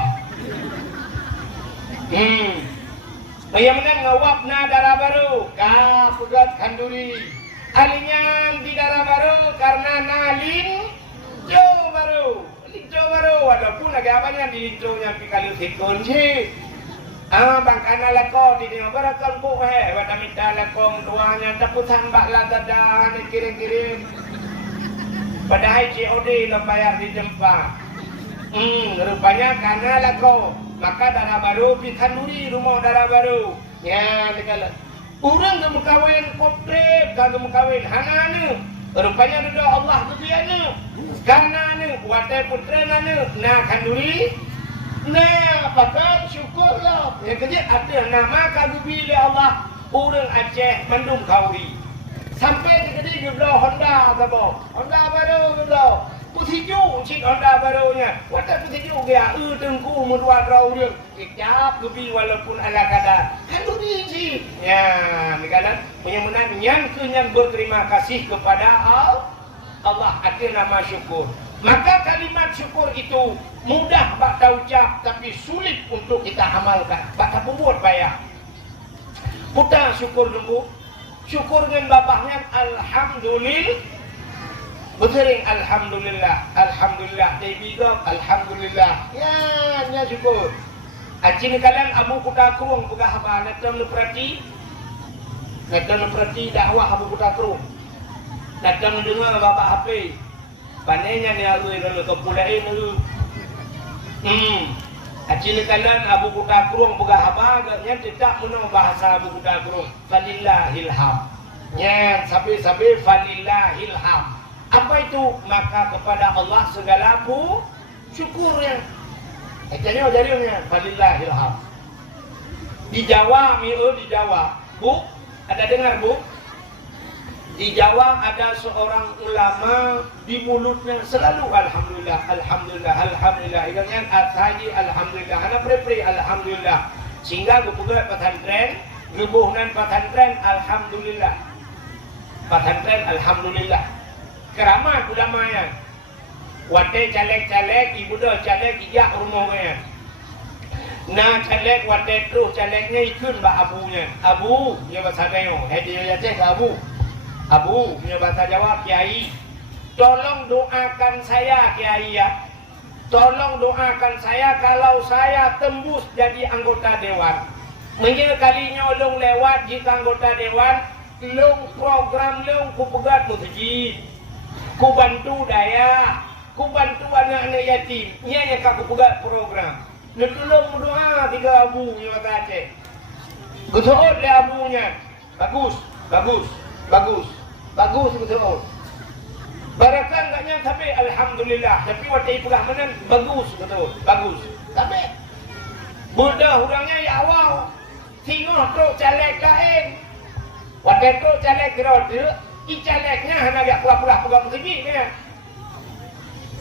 Yang mana ngawap na darah baru ka pegat kanduri. Alingan di darah baru karena nalin jo baru. Linjo baru walaupun agak apanya di linjonya pikal sikun sih. Bangkana lako di dia barakan bu wata minta lako tuanya tapusan bak la dadah ni kirim-kirim. Padahal COD lo bayar di jempa. Rupanya karena lako maka darah baru pi kanduri rumah darah baru. Ya dekala. Urang ke mukawin potret ka mukawin hananu. Rupanya ridho Allah tu biana. Karena ni watai putra nanu na kanduri. Nah, bahkan syukurlah. Yang kerja ada nama kagubi oleh Allah. Orang Aceh mendung kauri. Sampai di kedai dia belah Honda apa? Honda baru dia belah. Pusiju cik Honda barunya. Watak pusiju dia tengku meruat rau dia. Kejap gubi walaupun ala kadar. Kan gubi cik. Ya, ni kadang menyamanan yang kenyan berterima kasih kepada Allah. Ada nama syukur. Maka kalimat syukur itu mudah bak ucap tapi sulit untuk kita amalkan. Bak buat bayar. Kita syukur dulu. Syukur dengan bapaknya alhamdulillah. Bersering alhamdulillah. Alhamdulillah. Alhamdulillah. Ya, syukur. Acin kalian Abu Kutakrung pegah apa? Natang leperati dakwah Abu Kutakrung. Datang dengar bapak HP. Panenya ni aku kalau kepulain dulu. Acin kalian Abu Kutakrung pegah apa? Agaknya tidak menang bahasa Abu Kutakrung. Falillahil ham. Ya, sampai falillahil ham. Apa itu? Maka kepada Allah segala syukurnya. Kayaknya jadinya falillahil ham. Di Jawa, di Jawa. Bu, ada dengar Bu? Di Jawa ada seorang ulama di mulutnya selalu alhamdulillah, alhamdulillah, alhamdulillah. Ikannya ataji alhamdulillah, anak prepri alhamdulillah. Sehingga gupuga pesantren, gebuhnan pesantren alhamdulillah. Pesantren alhamdulillah. Keramat ulamanya. Wate caleg-caleg, ibu dah caleg ijak rumahnya. Nah caleg wate tu calegnya ikut mbak abunya. Abu, dia bahasa Melayu. Dia cek Abu. Abu, dia bahasa Jawa Kiai. Tolong doakan saya Kiai ya. Tolong doakan saya kalau saya tembus jadi anggota dewan. Mungkin kalinya long lewat jika anggota dewan, long program long ku pegat masjid. Ku bantu daya. Ku bantu anak-anak yatim. Ia yang aku pegat program. Tolong berdoa 3 abu yang kata Aceh. Betul le abunya. Bagus, bagus, bagus, bagus betul. Barakan enggaknya sampai alhamdulillah. Tapi waktu pegah menang bagus betul, bagus. Tapi mudah orangnya ya awal. Singoh tu caleg lain. Waktu tu caleg gerode, calegnya hanya agak pula-pula pegang segini.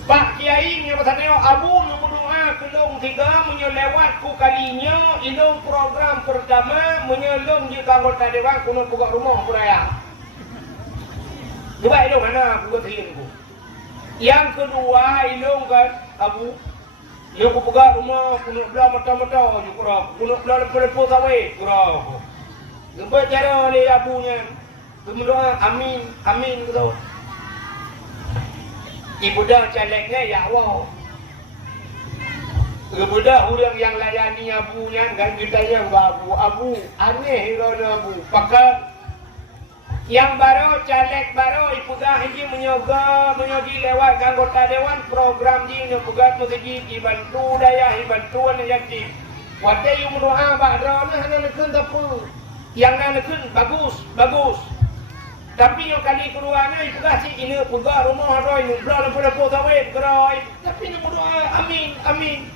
Pak Kiai punya pasal Abu nombor doa kelong 3 menyelewat ku kalinya ilung program pertama menyelong jika anggota dewan kuno buka rumah kuraya. Dua ilung mana aku terima ku. Yang kedua ilung kan Abu ilung ku buka rumah kuno belah mata-mata je kurang. Kuno belah lepo-lepo sawit kurang. Gempa cara le abunya. Berdoa amin amin gitu. Ibu dah calegnya ya Allah. Ibu dah orang yang layani abunya kan kita yang abu aneh hero abu. Pakai yang baru caleg baru ibu dah ini menyogi lewat anggota dewan program ini menyogi masjid dibantu daya dibantu anak yatim. Waktu yang doa baru nah hanya lekun tapi yang lekun bagus. Tapi yang kali keluarnya itu kasih ini pegak rumah roy ni belah lepo sawit gerai. Tapi ni berdoa amin.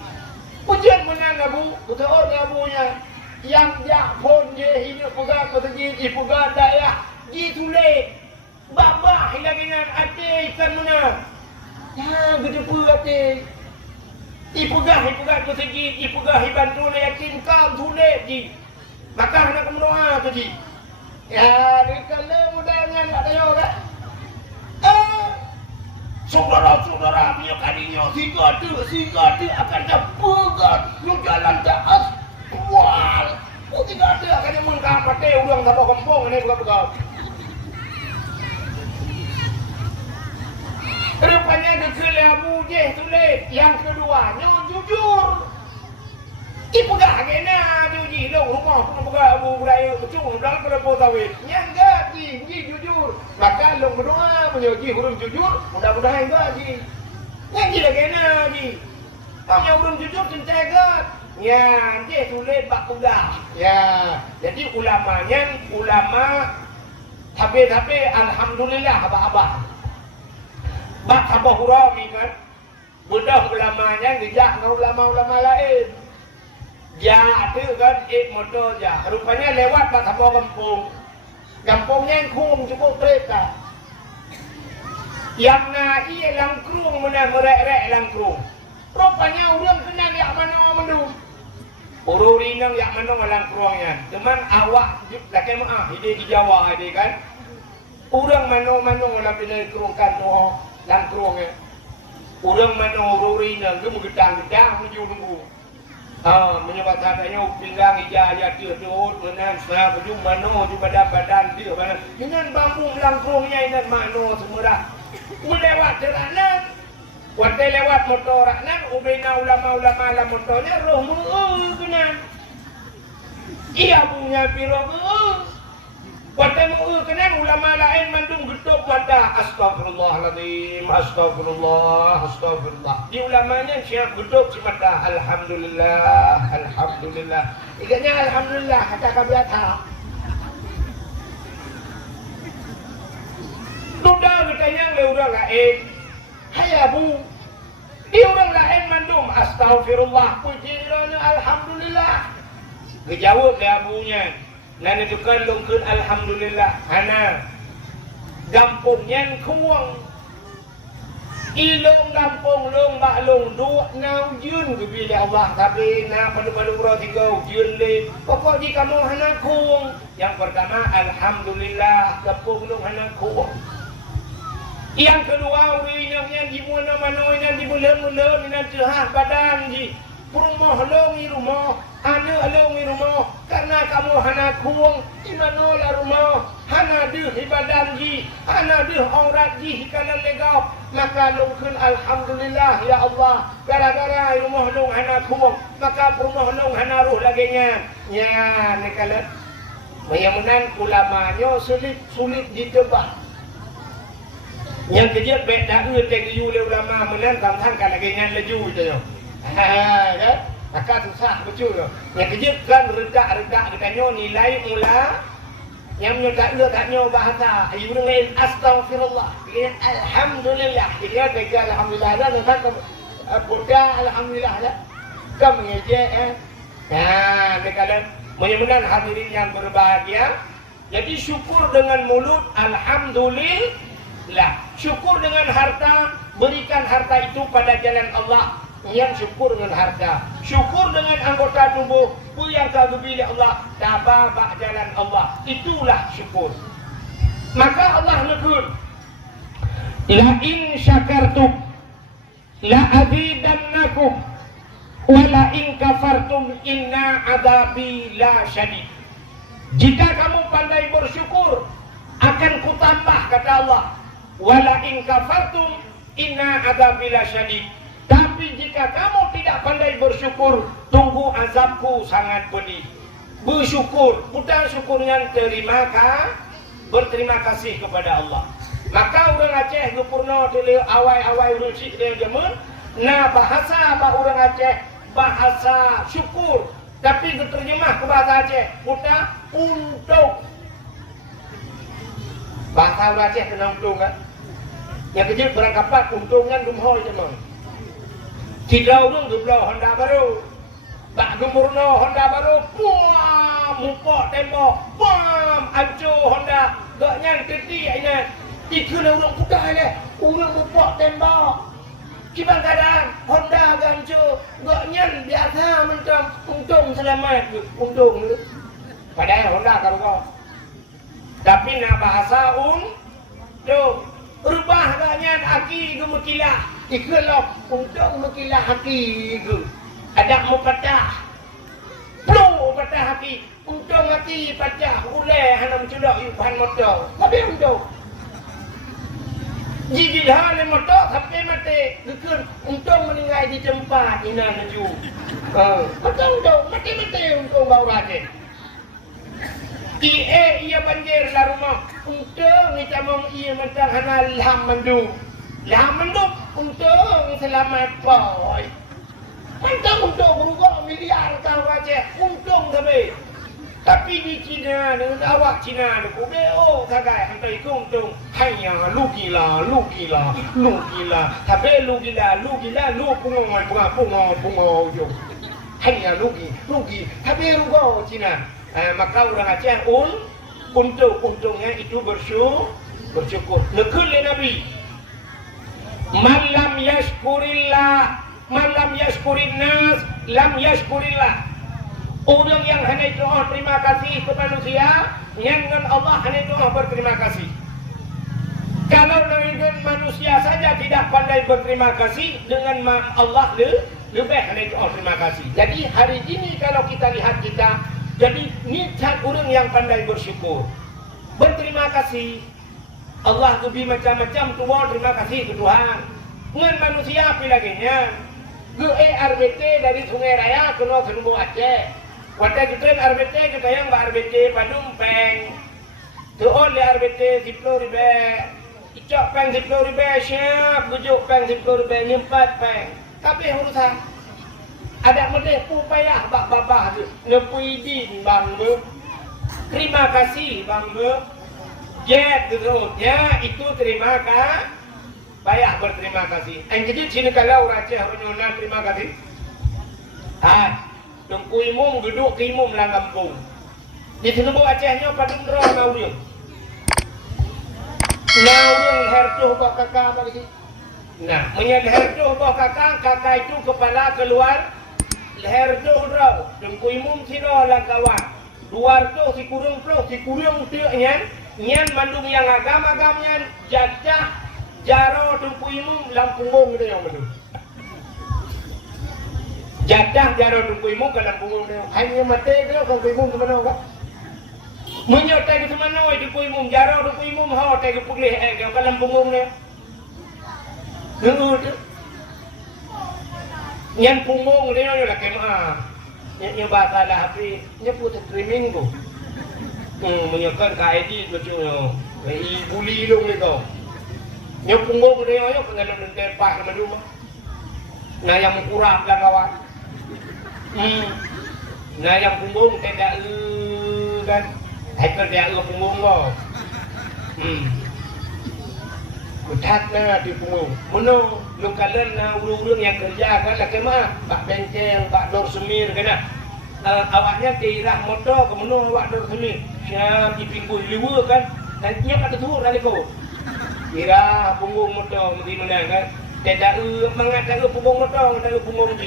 Pujian menang Abu, betul abunya. Yang jak pun je ini pegak masjid, pegak daya, di tulis. Babah hilangan ate ikan menang. Ya gede pu ate. Pegak masjid, pegak bantu yatim kau tulis ji. Maka nak berdoa tu ji. Ya, kalau mudahan tak tahu kan? Saudara-saudara punya kalinya tiga tu akan terpegat lu jalan ke aswal. Tiga tu akan mengkam mati orang satu kampung ini bukan. Rupanya dekil Abu Jeh tulis. Yang keduanya jujur. Pegah kena juji dong rumah pun pegah Abu Hurairah kecung dalam berapa sawit. Yang gaji jujur. Maka long berdoa menyogi huruf jujur mudah-mudahan gaji. Yang gila kena ji. Punya huruf jujur cinta gat. Ya, dia tulis bak pegah. Ya, jadi ulama tapi alhamdulillah abah-abah. Bak Abah Hurairah kan. Budak ulamanya gejak dengan ulama-ulama lain. Ya ada kan motor je. Rupanya lewat tak sampai kampung. Kampungnya yang kum cukup kereta. Yang naik langkrung mana merek-rek langkrung. Rupanya orang kena yang mana mendu. Ururi nang yang mana langkrungnya. Cuman awak laki maaf ide di Jawa ide kan. Orang mana lah pilih kerungkan tu langkrungnya. Orang mana ururi nang tu gedang-gedang menuju. Menyebab katanya pinggang ijazah dia turun menan setengah baju mano di badan dia mana dengan bambu langkrungnya dengan mano semua melewat jalanan Waktu lewat motor nan ubena ulama-ulama la motornya roh mengeun. Iya punya piro waktu mengeun ulama lain mandung getok mata astagfirullahaladzim, astagfirullah, astagfirullah. Di ulamanya siap getok si mata alhamdulillah, alhamdulillah. Iganya alhamdulillah kata kabiata. Sudah bertanya le orang lain. Hai Abu, di orang lain mandum astagfirullah, pujirannya alhamdulillah. Kejawab le abunya. Dan itu kan lungkun alhamdulillah. Hana gampungnya kuang. Ilung gampung lung bak lung duk nau jun ke bila Allah tapi na pada bro tiga jun le. Pokok jika kamu hana kuang. Yang pertama alhamdulillah gampung lung hana kuang. Yang kedua, winangnya di mana-mana yang di bulan-bulan yang terhad badan di rumah longi rumah, hana longi rumah, karena kamu hana kuang di mana lah rumah, hana deh di badan di, hana deh aurat di kanan legap, maka lungkun alhamdulillah ya Allah, gara-gara rumah long hana kuang, maka rumah long hana ruh laginya, ya ni kalau, meyamunan ulamanya sulit ditebak. Yang kerja beda tek yu le ulama menan kam than kan lagi ngan leju je yo. Kan? Maka susah betul yo. Yang kerja kan redak kita nyo nilai mula yang nyo tak nyo bahasa ayu dengan astagfirullah. Alhamdulillah. Dia kata alhamdulillah dan kan buka alhamdulillah lah. Kam ngeje dekat menyembunyikan hadirin yang berbahagia. Jadi syukur dengan mulut alhamdulillah. Syukur dengan harta, berikan harta itu pada jalan Allah. Yang syukur dengan harta, syukur dengan anggota tubuh, yang kagubili Allah, tabah jalan Allah. Itulah syukur. Maka Allah negur, la in syakartum la azidannakum wa la in kafartum inna adabi la syadid. Jika kamu pandai bersyukur, akan kutambah kata Allah. Wala in kafartum inna adzabila syadid. Tapi jika kamu tidak pandai bersyukur, tunggu azabku sangat pedih. Bersyukur, bukan syukurnya berterima kasih kepada Allah. Maka orang Aceh gepurno tele awai rusik dia jemun. Nah bahasa apa orang Aceh bahasa syukur, tapi diterjemah ke bahasa Aceh bukan untuk. Bahasa orang Aceh kena untung kan? Yang kecil berangkapat untungan rumah teman. Tidak untung geblau Honda baru. Bak gemurno Honda baru. Puam mupok tembok. Puam ancur Honda. Gak nyan keti ini. Ikut orang putih ni. Orang mupok tembok. Gimana keadaan Honda gancur. Gak nyan biasa macam untung selamat. Untung dulu. Padahal Honda kalau kau. Tapi nak bahasa untung. Rubah agaknya aki ke mekilah. Ikalah untuk mekilah haki ke. Ada mau patah. Peluk patah haki. Untung haki patah. Uleh hanam cudak yupan motor. Tapi untung. Jijil hanam motor sampai mati. Gekun untung meninggal di tempat ina naju. Untung mati untung bau rajin. Ia banjir lah rumah. Untung kita mau ia mentang hana laham mandu. Laham mandu untung selamat boy. Mentang untung berugak miliar kau raja. Untung tapi di Cina dengan awak Cina aku beo kagak hantai untung. Hanya lu gila. Tapi lu pungo yo. Hanya lugi. Tapi rugo Cina. Maka orang Aceh untungnya itu bersyukur. Nekul Nabi. Man lam yashkurillah, man lam yashkurin nas, lam yashkurillah. Orang yang hanya doa terima kasih kepada manusia, yang dengan Allah hanya doa berterima kasih. Kalau dengan manusia saja tidak pandai berterima kasih, dengan Allah lebih hanya doa terima kasih. Jadi hari ini kalau kita lihat jadi niat orang yang pandai bersyukur. Berterima kasih. Allah lebih macam-macam tua terima kasih ke Tuhan. Ngan manusia pilaginya. RBT dari Sungai Raya ke Sumbu Aceh. Waktu kita RBT kita yang RBT Padumpeng. Tuon le RBT 10 ribu. Icok peng 10 ribu siap. Bujuk peng 10 ribu nyempat peng. Tapi urusan ada medeh pupaya bak babah tu. Ngepui din bang bu. Terima kasih bang bu. Jet terusnya itu terima kasih. Payah berterima kasih. Jadi sini kalau raja menyonan terima kasih. Tungku imum duduk ke imum lang kampung. Di sini bu Acehnya padung roh nauriung. Nauriung hertuh bak kakak bagi. Nah, menyad hertuh bak kakak itu kepala keluar. Hertuh roh. Tungku imum sino lang kawan. Luar tu si kurung tu nyan mandung yang agam-agamnya jajah. Jaro tumpu imum lampung bong itu yang betul. Jadah jaro tumpu imum ke lampung bong itu. Hanya mati itu kan tumpu imum kemana kan? Menyertai ke mana itu tumpu imum jaro tumpu imum hau tai ke pulih ke lampung bong itu. Nunggu tu. Nyan punggung dia ni lah kemah. Yang bahasa lah api. Nyan pun streaming tu. Menyertai KID macam ni. Buli long itu. Yang punggung dia yo pengen nempah sama rumah. Nah yang mengkurap lah kawan. Nah yang punggung tidak kan. Haikal dia punggung kau. Betatnya di punggung. Meno lu kalian urung-urung yang kerja kan lah kemah. Pak Benceng, Pak Dor Semir kan. Awaknya daerah motor ke meno awak Dor Semir. Siap di pinggul liwa kan. Nantinya kata tu dari kau. Kira punggung motor mesti menang kan. Tidak mengatakan punggung motor, tak punggung di.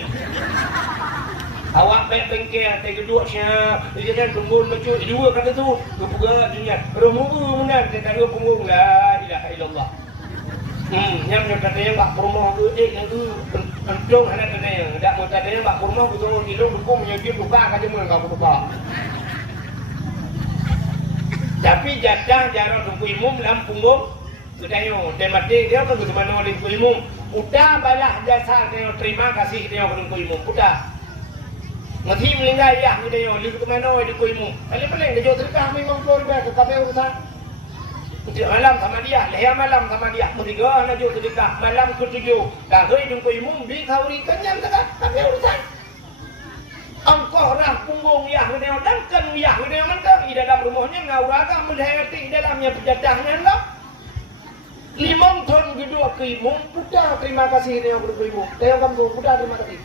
Awak baik bengkel, tak kedua siap. Dia kan punggung macam dua kata tu. Kepuga dunia. Romu menang, tak punggung la ilaha illallah. Yang kata yang bak rumah tu yang tu pentung ada kata yang dak mau kata yang bak rumah tu di lu dukung nyegir buka aja mun kau buka. Tapi jatah jarang tunggu imum dalam punggung. Sudayo, dan mati dia kan bagaimana oleh imum. Udah balah jasa dia terima kasih dia ke imum. Udah. Mesti melinggai ya dia oleh bagaimana oleh imum. Paling dia jauh terkah memang keluarga ke kami urusan. Malam sama dia, leher malam sama dia. Mutiga nak jauh terkah malam ketujuh. Dah hei jumpa imum di kaurikan yang dekat kami urusan. Angkoh rah punggung ya dia dan kan ya dia mentang di dalam rumahnya ngauraga melihati dalamnya penjatahnya lah. 5 ton gedua ke imum, putar terima kasih dia yang berimum. Dia kampung putar terima kasih.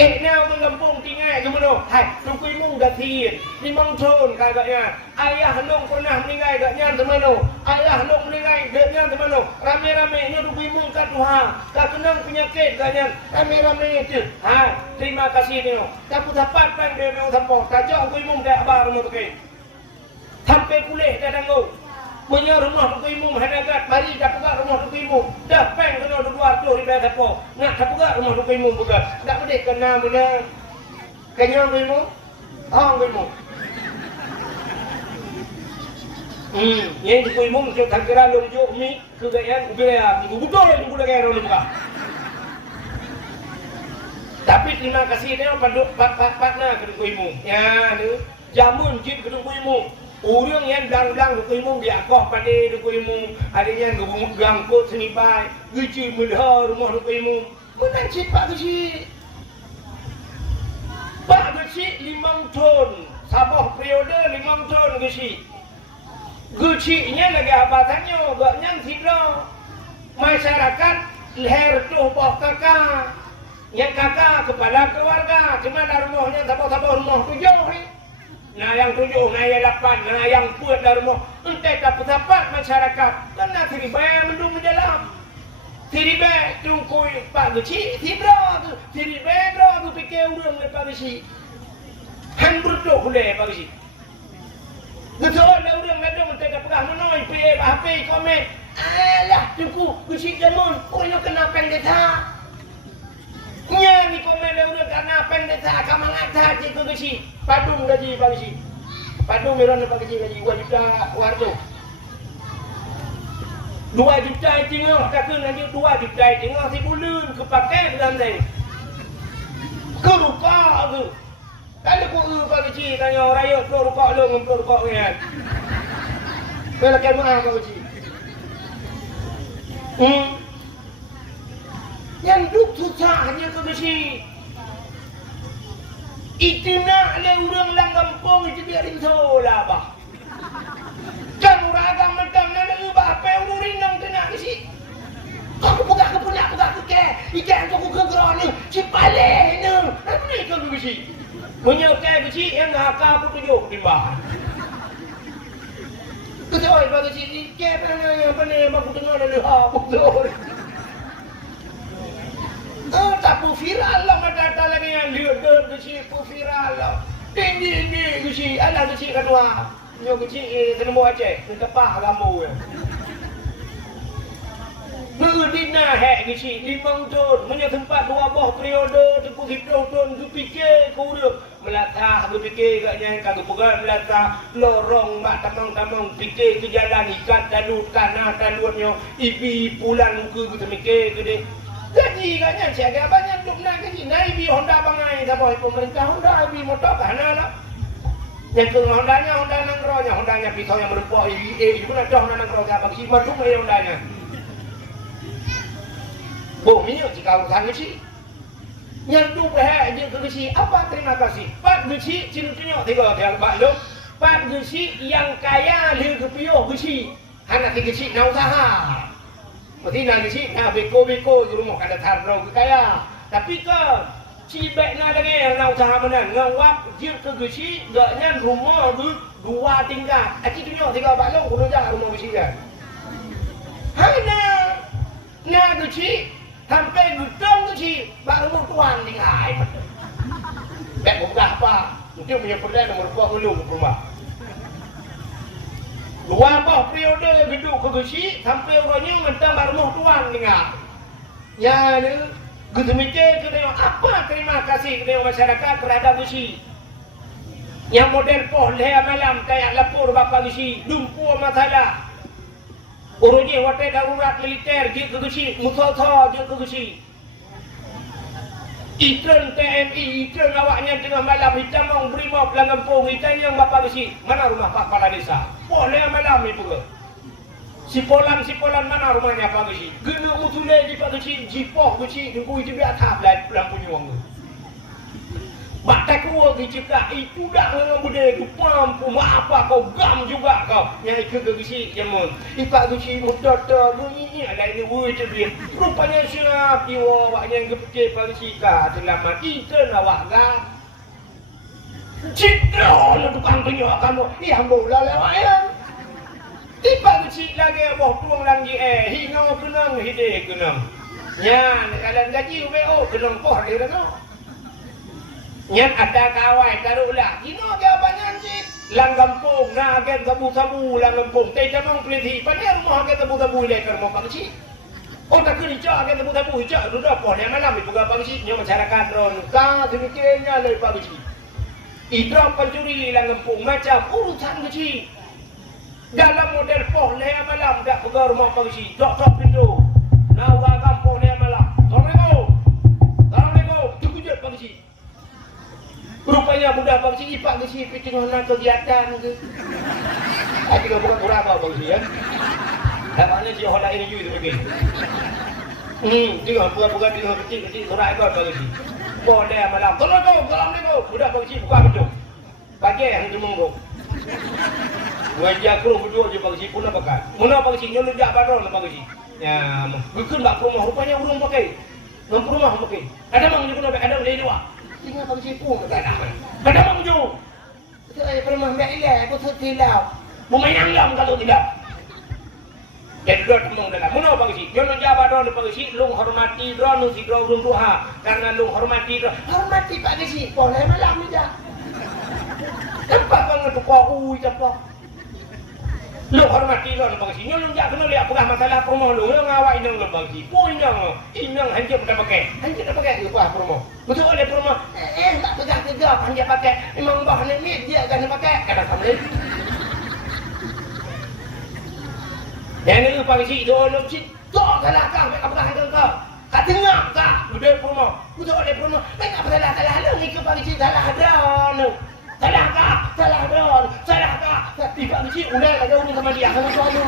Ni orang kampung tinggal ke mana? Hai, tunggu imum gatiin. 5 ton kagaknya. Ayah nong pernah meninggal gaknya ke mana? Ayah nong meninggal gaknya ke mana? Rame-rame nya tunggu imum kat Tuhan. Kat kenang penyakit gaknya. Rame-rame itu. Hai, terima kasih dia. Tapi dapat pang dia memang sampai. Tajak tunggu imum dah abar rumah tu ke. Sampai pulih dah tangguh. Punya rumah tu imum hadagat mari dah buka rumah tu imum dah peng kena 200 ribu tapo nak dah buka rumah tu imum buka dak boleh kena benar kenyang imum imum yang di imum tu tak kira lonjo mi kegayan ubaya betul yang boleh kaya orang buka tapi terima kasih dia pak-pak-pakna ke imum ya tu jamun jin ke imum. Orang yang dang-dang duk imum dia kau pada duk imum ada yang gangkut senipai geci melha rumah duk imum menang cip pak geci 5 ton sabah periode 5 ton geci nya lagi abatannya gaknya tidak masyarakat leher tu bawah kakak yang kakak kepala keluarga cuma rumahnya sabah rumah tu jauh ni. Nah yang 7, nah yang 8, nah yang kuat dari rumah. Entah tak dapat masyarakat. Kena tiribai mendung mendalam. Tiribai tungku Pak Geci, tidak tu. Tiribai dah tu fikir orang Pak Geci. Han berduk boleh Pak Geci. Betul lah orang ada mentah tak pernah menoi HP komen. Alah tungku Geci jamun. Orang kena pendeta. Nya ni komen dia udah karena pendeta kamangat haji ke Geci. Padung gaji Pak Geci. Padung meron Pak Geci gaji 2 juta warga. 2 juta tengok kakak nanti 2 juta tengok si bulan kepakai dalam ni ke ruka ke kalau kau ruka kecil tanya orang raya kau ruka lu ngomong ruka ni kan kalau kemana kau kecil yang duk susahnya ke kecil itu nak le orang lang kampung itu biarin solah bah kan orang macam mana ubah apa orang rinang kena ke si aku buka ke punya buka ke ikan aku ke kerana si paleh ni apa ni kau ke si menyekai ke si yang ngaka aku tunjuk di bah ketua bagi si ikan mana yang mana aku dengar ada ha betul tapi viral lah mata lagi yang lihat ke si viral lah ini ke si ala ke si kedua nyo kecil kena buat cek nak pah kamu ya Mengudina hek kecil 5 tahun punya tempat 2 buah periode teku hidup tahun tu fikir ku dia melatah tu fikir katnya kagak pegang melatah lorong mak tamang fikir ke jalan ikan talut tanah talutnya ibi pulan muka kita mikir ke dia jadi katnya siaga banyak duk nak ke sini ibi Honda bangai tak boleh pemerintah Honda ibi motor kana lah yang ke Hondanya Honda nangkronya Hondanya pisau yang berupa itu pun ada Honda nangkronya bagi si madung aja Hondanya bumi jika urusan kecil yang tu dia ke kecil apa terima kasih Pak kecil cintunya tiga yang balu Pak kecil yang kaya le ke piyo kecil anak kecil nak usaha mesti nak kecil nak beko di rumah kada tarau kaya tapi ke cibek nak lagi yang nak usaha mana ngawap dia ke kecil gaknya rumah tu 2 tingkat aki tunjuk tiga balu kudu jangan rumah kecil kan hana nak kecil sampai gudang tu si baru tuan tinggal. Bek buka apa? Mungkin punya perdana nomor 2 dulu ke rumah. 2 buah periode gedung ke gesi sampai orangnya mentang baru tuan tinggal. Ya ni, gitu mikir kena apa terima kasih kepada masyarakat terhadap gesi. Yang model pohleh malam kayak lapor bapa gesi, dumpu masalah. Urutnya watai darurat militer dia ke kesi, musuh-musuh dia ke kesi. Itren TNI, itren awaknya tengah malam hitam orang brimob lang kampung hitam yang bapa kesi. Mana rumah Pak Kepala Desa? Boleh malam ni pula. Sipolan mana rumahnya Pak kesi? Gena mutule di Pak kesi, jipoh kesi, tunggu itu biar tahap lampu nyuang tu. Batak kuah dicekak itu dah dengan budaya itu mampu apa kau gam juga kau yang ikut ke kisi jamun ipak kisi mutata bunyi ada ini woi cedih rupanya siap jiwa awaknya yang kepikir pada sika selamat kita nawak gam citra lah tukang tunjuk kamu yang bola lewat ya ipak kisi lagi boh tuang lagi hingga kenang hideh kenang ya kadang gaji UBO kenang poh dia kenang yang ada kawai taruhlah kino dia banyak sih lang kampung na agen sabu-sabu lang kampung teh jamang peliti pada rumah agen sabu-sabu ile ke rumah pangsi oh tak kini cak agen sabu-sabu cak sudah pohon yang malam itu gak pangsi nyo masyarakat ron ka demikiannya le pangsi idram pencuri lang kampung macam urusan kecil dalam model pohon yang malam tak pegang rumah pangsi dok pintu na uga kampung yang malam Assalamualaikum tukujut pangsi rupanya budak bangsi ipak ke si tengah nak kegiatan ke. Aku juga bukan kurang kau bangsi ya. Dapatnya si hola ini juga begini. Tengok bukan tengok kecil surat ikut bangsi. Boleh malam. Assalamualaikum. Budak bangsi buka pintu. Bagi yang demunggu. Wajah kru berdua je bangsi pun apa kan. Mana bangsi nyolong jak baron bangsi. Ya, bukan bak rumah rupanya urung pakai. Ngam rumah pakai. Ada mang nyuruh ada beli dua. Tinggal bang sipu ke tanah. Kada mangju. Saya pernah meile aku setilau. Mau main anglam kalau tidak. Jadi dua temung dalam. Mana bang si? Jono jabat dron bang si. Lung hormati dron si dron urung duha. Karena lung hormati dron. Hormati pak si. Boleh malam aja. Tempat bang tu kau cepat. Lung hormati dron bang si. Jono jabat kena lihat pernah masalah promo lu. Ngawak inang lu bang si. Inang hanya dah pakai. Hanya dah pakai ke apa promo. Betul oleh promo. Tak pegang tegak hanya pakai. Memang bahan ni dia kan pakai. Kata kamu ni. Yang ni pagi tu nak mesti tak salah kau, tak apa kau. Kat tengah kau, udah promo. Udah oleh promo. Tak apa salah ni ke pagi salah dah. Salah kau, salah dah. Salah kau. Tapi pagi udah ada ni sama dia, sama tuan tu.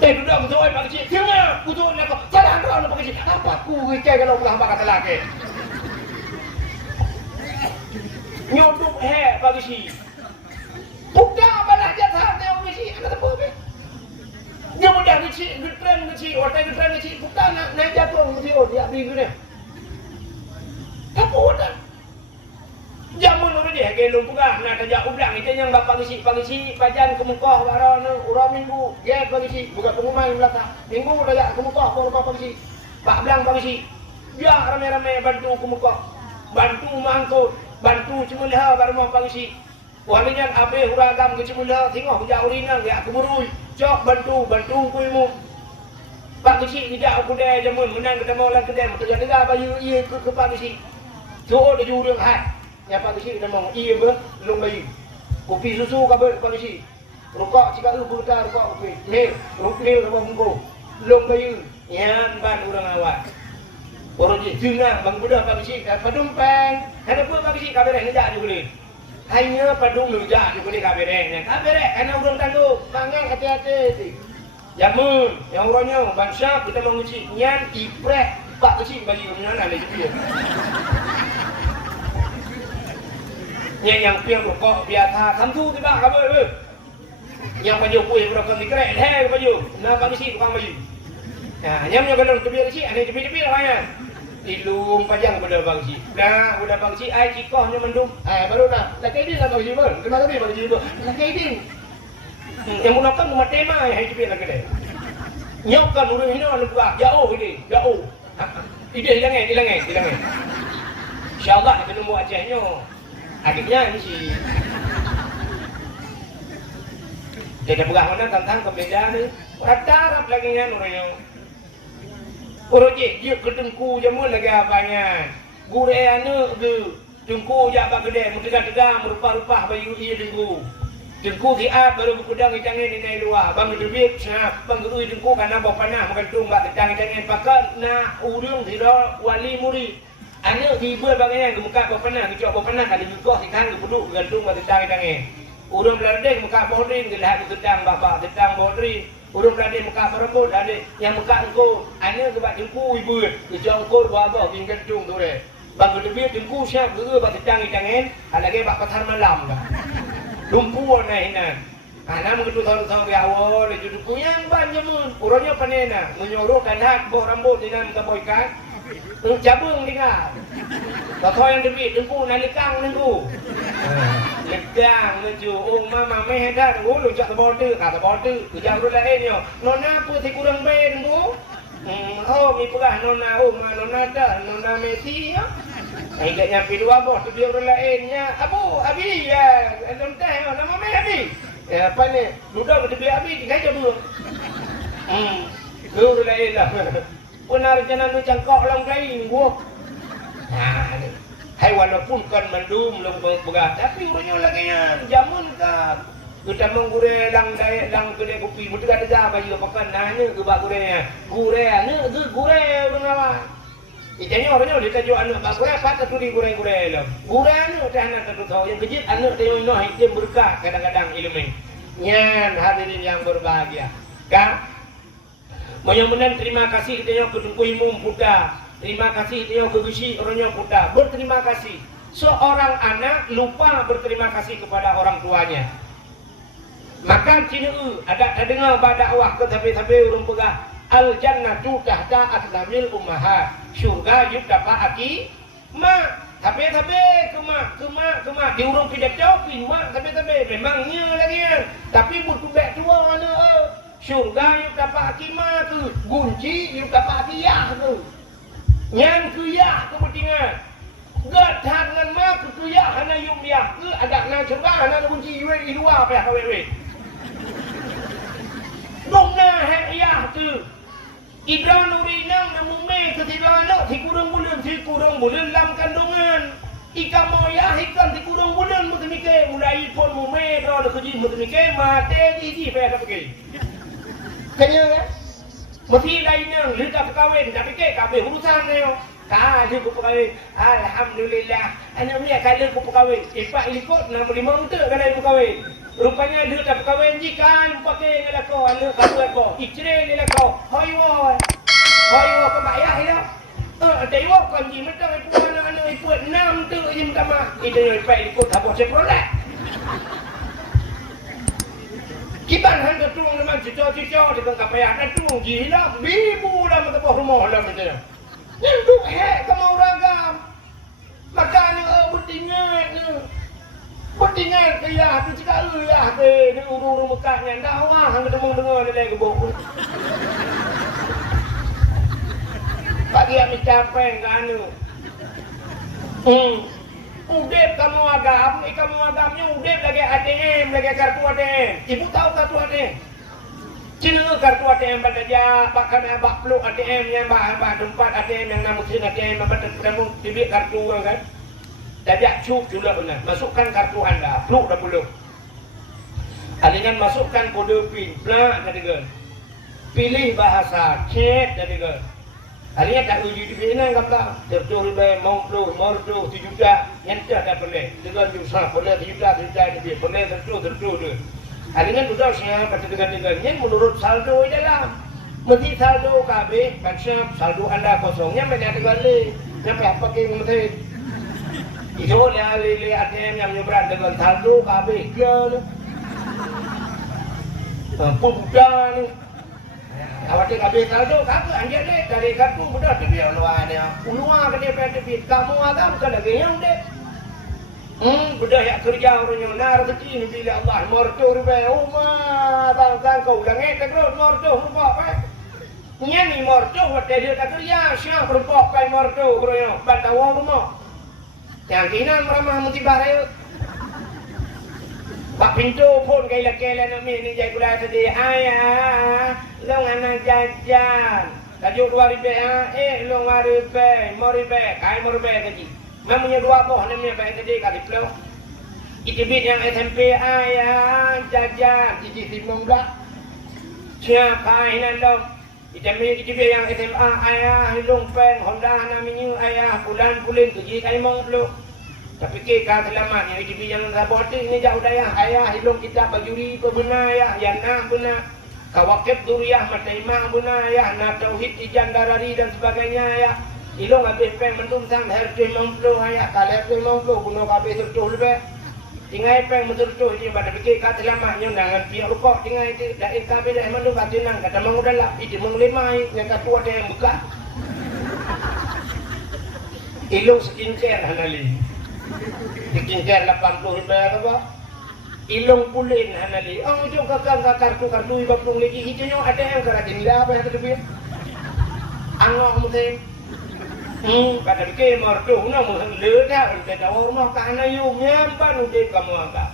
Duduk betul pagi tengah, udah nak salah dah pagi. Apa aku ke kalau belah bakal salah ke? Nyoduk pagi. Bukan balah jatah dia mesti anak apa ke? Dia mudah kecil, getren kecil, orang getren kecil. Bukan nak naik jatuh mesti dia beli tu dia. Apa dah? Jamun orang dia gelung pula nak tajak udang itu yang bapak pagi pajan ke Mekah barang orang minggu dia pagi buka pengumuman belakang. Minggu tajak ke Mekah bapak pagi. Pak belang pagi. Dia ramai-ramai bantu ke Mekah. Bantu mangkut, bantu cuma lihat barang pagi. Walinya abe huragam ke cemula tengok hujak urinang dia keburui. Cok bantu kuimu. Pak kecil tidak kedai jamun menang ketemu orang kedai motor jaga bayu iya ke pak kecil. So dia jurang hat. Ya pak kecil nama iya ber long bayu. Kopi susu ka ber pak kecil. Rokok cika lu buta rokok kopi. Ni rokok sama mungko. Long bayu. Yan ban orang awak. Orang je tengah bang budak pak kecil padumpang. Ada apa pak kecil kabar ni dak boleh. Hanya padung lujak juga ni kabereng. Kabereng karena urang tangguh. Mangang hati-hati. Jamun, yang orangnya bangsa kita mau ngecik nyan iprek pak kecil bagi orang ada juga. Nyan yang piang rokok biasa samtu tiba kabar ke. Yang baju kuih berokok dikerek heh baju. Nah pak kecil tukang baju. Nah, nyam yang kalau tepi kecil ada tepi-tepi lah. Ilum pajang pada bangsi. Dah, pada bangsi ai cikohnya mendung. Baru dah. Lakai din lah bangsi pun. Terima kasih bangsi pun. Lakai din. Yang mulakan rumah tema yang hidup lagi deh. Nyokkan urang ini orang buka. Jauh ini, jauh. Ide hilang. Insya-Allah kita nemu Acehnya. Adiknya ini si. Dia buka mana tentang perbedaan ni. Rata-rata lagi kan orangnya. Orang dia ketengku jamun lagi apanya. Gure anu tu tengku jak bak kedai tegak-tegak merupa-rupa bayu ia tengku. Tengku kiat baru berkudang itangin di nai luar. Bang debit nah bang ui tengku kana bawa panah mengandung bak tentang itangin pakat na urung tidak wali murid. Anu tiba bagainya muka bawa panah kicau bawa panah kada juga sikan duduk gantung bak tentang itangin. Urung belardeng muka bodrin gelahat tentang bapak tentang bodrin. Urung ada muka perembut ada yang muka engkau ana kebat jengku ibu kejang engkau buat apa tinggal tung tu deh bang lebih jengku siap gege bak tentang itangen lagi bak pasar malam dah lumpuh naik ana mengetu tahu ke awal itu yang banyak mun urangnya panena menyuruhkan hak boh rambut dengan taboikan cabung dengar kau yang lebih jengku nalikang nengku Ledang meju mama meh dah lu jak border kata border kerja ru lain yo nona apa si kurang ben bu mi perah nona nona dah nona Messi yo ingat nyampe dua bos tu dia ru lainnya abu abi ya teh nama meh abi apa ni duduk di abi tiga jam dulu ru lain lah benar jangan lu cangkok lang lain bu hai walaupun kan mendum long berat tapi urangnya lagi jamun kan kita menggure lang kedai kopi mudah ada baju pakan nanya ke bak gure urang awak itanya orangnya dia tajuk anak bak gure apa tu di gure lah gure anu teh anak tu tahu yang kejit anak teh noh itu berkah kadang-kadang ilmu nyan hadirin yang berbahagia kan mudah-mudahan terima kasih kita ke tungku imum putar. Terima kasih dia kegusi orangnya putar. Berterima kasih. Seorang anak lupa berterima kasih kepada orang tuanya. Maka cina ada dengar dakwah ke tapi urung pegah al jannatu tahta aqdamil ummahat. Syurga yuk dapat aki mak. Tapi kema di urung tidak jawab mak tapi memangnya lagi kan. Tapi berkubek tua mana syurga yuk dapat aki mak tu. Gunci yuk dapat aki ya tu. Yang kuya kepentingan gathang dengan mak kuya hana yung dia ke agak na syurga hana kunci iwe idua apa kawewe dongna he iya tu Ibran urinang namume ketilana si kurang bulan lam kandungan Ikan moya ikan di kurung bulan mesti mikir mulai pun mume dah kerja mesti mikir mati di apa pergi. Kenya kan? Mesti lainnya lihat perkahwin tapi ke kabeh urusan dia. Kalau aku perkahwin, alhamdulillah. Anak ni kalau aku perkahwin, ipak ikut 65 untuk kalau aku perkahwin. Rupanya dia tak perkahwin jika pakai dengan aku, anak kamu aku, isteri dengan aku. Hoi kau bayar ya? Tengok kan ji macam itu anak-anak ikut 6 tu je minta mak. Kita yang ipak ikut tak boleh prolek. Kiban hang tung memang cucuk-cucuk dia tak payah nak tung gila. Bibu dah mata rumah dah macam ni. Yang tu kamu ragam. Makan betingat ni. Betingat kaya tu cakap ya ke ni urung-urung Mekah ni dah wah hang dengar dia gebok. Bagi yang mencapai kan anu. Udep kamu agamnya udep lagi ATM, lagi kartu ATM. Ibu tahu kartu ATM? Cina kartu ATM pada dia, bahkan abang peluk ATM yang bah tempat ATM yang nama mesin ATM apa terkena tibik kartu kan? Jadi cuk juga benar. Masukkan kartu anda, peluk dah peluk. Alingan masukkan kode PIN, plak jadi kan? Pilih bahasa, cek jadi kan? Alingan tak uji di sini kata tertul be mau tu 7 juta nyentah dah boleh. Dengan jusa boleh 7 juta ni boleh tertul tu. Alingan sudah siapa dengan menurut saldo dalam. Mesti saldo KB, bansap saldo anda kosongnya mereka balik. Kenapa pakai mesti? Itu dia lili ATM yang nyebrang dengan saldo KB ke. Pupudan ni. Awak tak habis saldo, kata anjir dek dari kartu mudah tu biar luar dia. Luar ke dia pada kamu agam ke lagi yang dek. Budak yang kerja orang yang nar rezeki ni bila Allah morto rupai rumah bangsan kau langit tak kerut morto rupa apa? Ni morto hotel dia tak kerja siapa rupa pai morto kroyo batawa rumah. Yang kinan meramah mesti bahaya. Pak pintu pun kailan-kailan nak ni jai kula tadi. Ayah, long anak jajan. Tajuk 2 ribu long 2 ribu, 5 ribu, kai 5 ribu gaji. Mamanya 2 boh namanya baik tadi kali flow. Itibit yang SMP ayah jajan, iji simong dak. Siapa ini dong? Itibit yang SMA ayah long pen Honda namanya ayah bulan-bulan tuji kai mong flow. Tapi kekal selamat yang hidup yang raboting ni jauh daya ayah hilung kita bajuri benar ya yang nak benar kawakib duriah mataimah benar ya nak tauhid ijan darari dan sebagainya ya hilung habis pen mendung sang herjun memplu ya kalau herjun memplu bunuh habis tertuh lebih tinggal pen mentertuh ini pada fikir kata selamatnya dengan pihak rukuk tinggal itu dah kabel dah mendung kat jenang kata mengudahlah itu mengulimai yang kata ada yang buka hilung skincare hanali dikincir 80 ribu apa? Ilong pulin hanali. Oh, jom kakak kartu iba pung lagi hijaunya ada yang kerajin lah apa yang terlebih. Angok mesti. Pada fikir merdu nama ledah untuk tahu rumah kahana yung nyampan untuk kamu agak.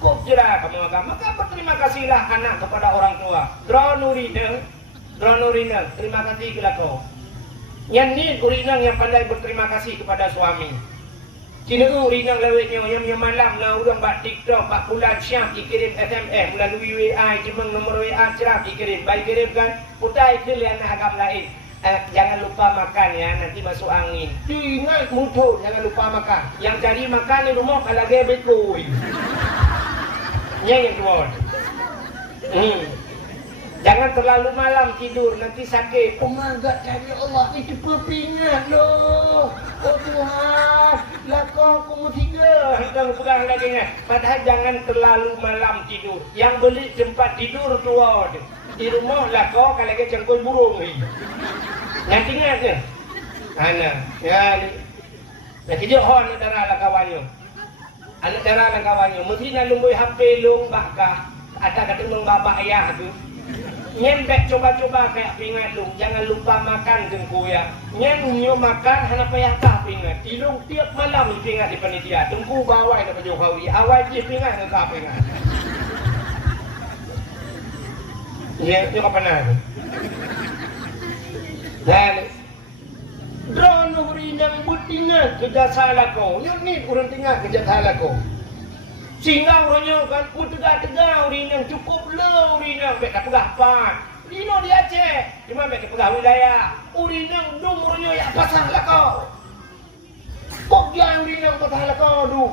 Kok cerah kamu agak. Maka berterima kasihlah anak kepada orang tua. Dronurina, terima kasih kepada kau. Yang ni urinang yang pandai berterima kasih kepada suami. Cina urinang lewetnya yang malam na urang buat TikTok 4 bulan siap dikirim SMS melalui WA cuma nomor WA cerah dikirim. Baik kirim kan putai ke lian agam lain. Jangan lupa makan ya nanti masuk angin. Ingat mutu jangan lupa makan. Yang cari makan di rumah kalau dia bekui. Yang kedua. Jangan terlalu malam tidur nanti sakit. Oh enggak cari Allah itu pepingat loh. Oh Tuhan, lah kau mesti sedang pegang lagi. Padahal jangan terlalu malam tidur. Yang beli tempat tidur tua di rumah lah kau kalau ke cengkoi burung ni. Nanti ingat ke? Ana, ya. Nanti dia hon darah lah kawannya. Anak darah lah kawannya. Mesti nak lumbui HP lung bakah. Ada kata lung bapak ayah tu. Nyembek coba-coba kayak pingat lu. Jangan lupa makan tengku ya. Nyenyo makan hana payah kah pingat. Ilung tiap malam pingat di panitia. Tengku bawai dapat Jokowi. Awal je pingat ke kah pingat. Ya, itu kapan ada? Dan drone nang bertinggal kerja salah kau. Yang ni orang tinggal kerja salah kau. Sehingga orangnya kan tegak-tegak orang yang cukup le orang yang baik tak pegah pan. Dino di Aceh, cuma baik pegah wilayah. Orang yang dum orangnya ya pasal lah kau. Kok jangan orang yang pasal lah kau du.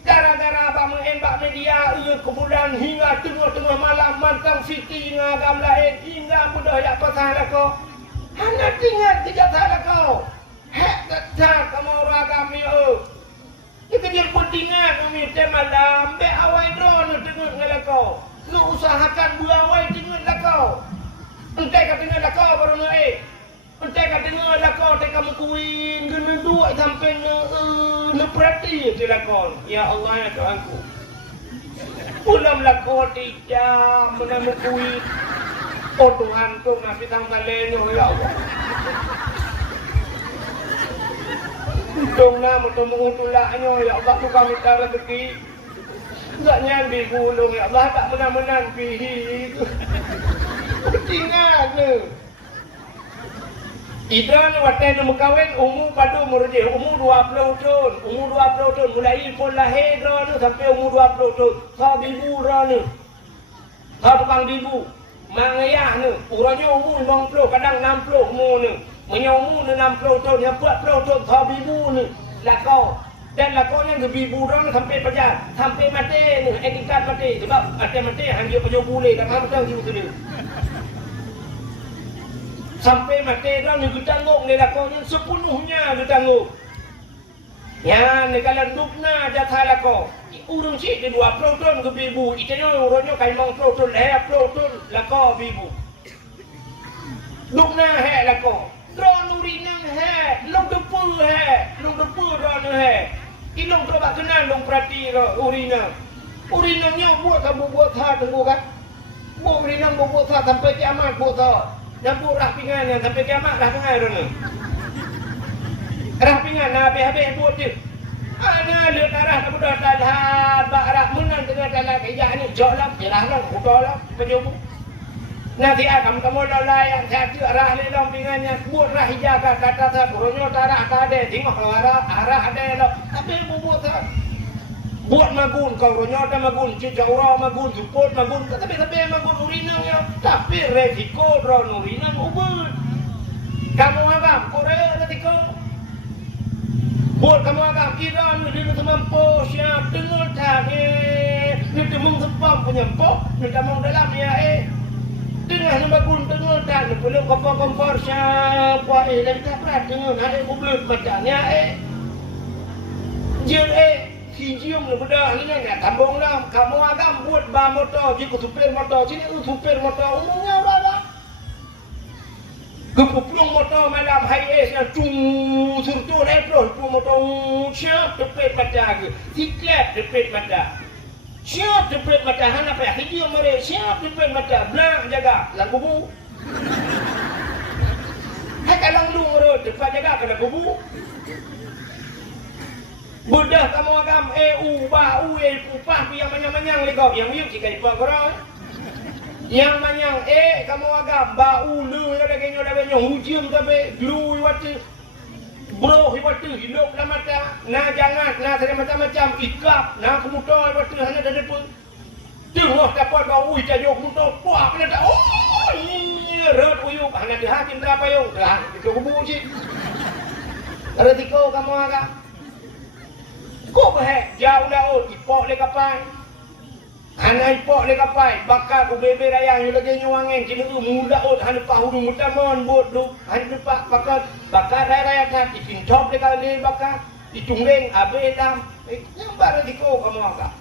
Gara-gara abang embak media kemudian hingga tengah-tengah malam mantang Siti ngagam lain hingga mudah ya pasal lah kau. Hanya tinggal kerja salah kau. Hek tak kamu orang agami Dia kerja pentingan umi malam be awai drone tengok ngalah kau. Lu usahakan buawai tengok lah kau. Entai kat tengok lah kau baru entai kat tengok lah kau tak kamu kuin gena dua sampai ne perhati je lah kau. Ya Allah ya Tuhanku. Ulam lah kau tidak menemu kuin. Oh Tuhan tu nasi tang talenyo ya Allah. Untung na mo mengutulaknya ya Allah tu kami tak rezeki. Enggak nyambi gulung ya Allah tak menang-menang pihi. Tinggal ni. Idan watan mekawin umur padu murji umur 20 tahun. Umur 20 tahun mulai pun lahir dah sampai umur 20 tahun. Kau bibu dah ni. Kau tukang bibu. Mangayah ni. Urangnya umur 50 kadang 60 umur ni. Menyomu ni 60 tahun, yang 40 tahun kau bibu ni lakau. Dan lakau yang bibu orang sampai pejabat, sampai mati ni, etikat mati. Sebab mati hanya pejabat boleh, tak mahu tahu juga tu. Sampai mati orang ni ditanggung ni lakau yang sepenuhnya ditanggung. Ya, ni kalau dukna jatah lakau. Urung si dia 20 tahun ke bibu, itanya orangnya kaimang 10 tahun, 10 tahun lakau bibu. Dukna hek lakau. Drone urinang hai, long depu hai, long depu drone hai. Ilong coba kenal long perhati urinang. Urinangnya buat kamu buat ha tunggu kan? Buat urinang buat ha sampai kiamat buat ha. Dan buat rah pingannya sampai kiamat rah pingan drone. Rah pingan habis buat je. Ana lihat arah kamu dah tahan, arah menang dengan jalan kayak ni jauh lah, jelas lah, udah lah, penjumpa. Nanti kamu layan jadi arah ni dong pingannya buat rah jaga kata saya burungnya arah ada tengok arah ada lo tapi buat buat magun kau burungnya ada magun cicaura magun support magun tapi magun urinangnya tapi resiko drone urinang ubah kamu agam Korea resiko buat kamu agam kira ni dia semampu siap dengar tak ni demung sepam punya pok ni demung dalam ya Tengah ni bagun tengah dan perlu kompor siapa lagi tak pernah tengah ada kublut macamnya Jil si jium ni bedah ni nak tambung lah kamu agam buat ba motor jika supir motor sini supir motor umumnya berapa kepuplung motor malam highway yang surtu naik terus motor siap tepet macam siklet tepet macam siap jepret macam hana payah hijau mereka siap jepret macam belang jaga lagu bu hai kalau lu mereka cepat jaga kena bubu budah kamu agam bau upah yang manyang-manyang legau yang yuk jika dipuang korang yang manyang kamu agam bau lu yang ada kenyok ada benyong hujium tapi glue waktu bro hiwatu hilok na mata na jangat na ada macam-macam ikap na kemudian hiwatu hanya ada pun tengok dapat kau ui tajok kemudian puak kena tak ini red uyuk hanya ada hakim berapa yung lah itu kubu sih ada tiko kamu agak kok bahek jauh dah ipok le kapai hanya ipok le kapai bakal ku bebe rayang yang lagi nyuangin cina tu muda hanya pahu muda mon buat du hanya pak bakal raya kan dipintop le kali bakal dicunggeng abe dam yang baru tiko kamu agak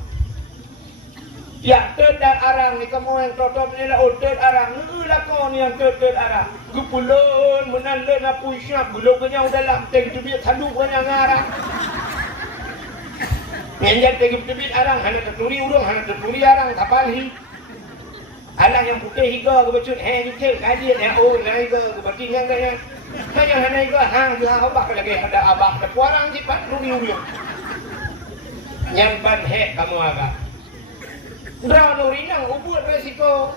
ya terdat arang ni kamu yang totop ni lah terdat arang ni lah kau ni yang terdat arang gupulun menandai na puisyap gulung kenyang dalam teng tu biar tanduk kenyang arang Menjat tegi-tegi arang, hanya terturi urung, hanya terturi arang, tapalhi. Anak yang putih higa ke becut, hikil, kajian, naik ke bertinggang kaya. Hanya higa, juga abah lagi, ada abah, ada puarang sipat, ruri-uri. Yang ban kamu agak. Drone urinang, ubud resiko.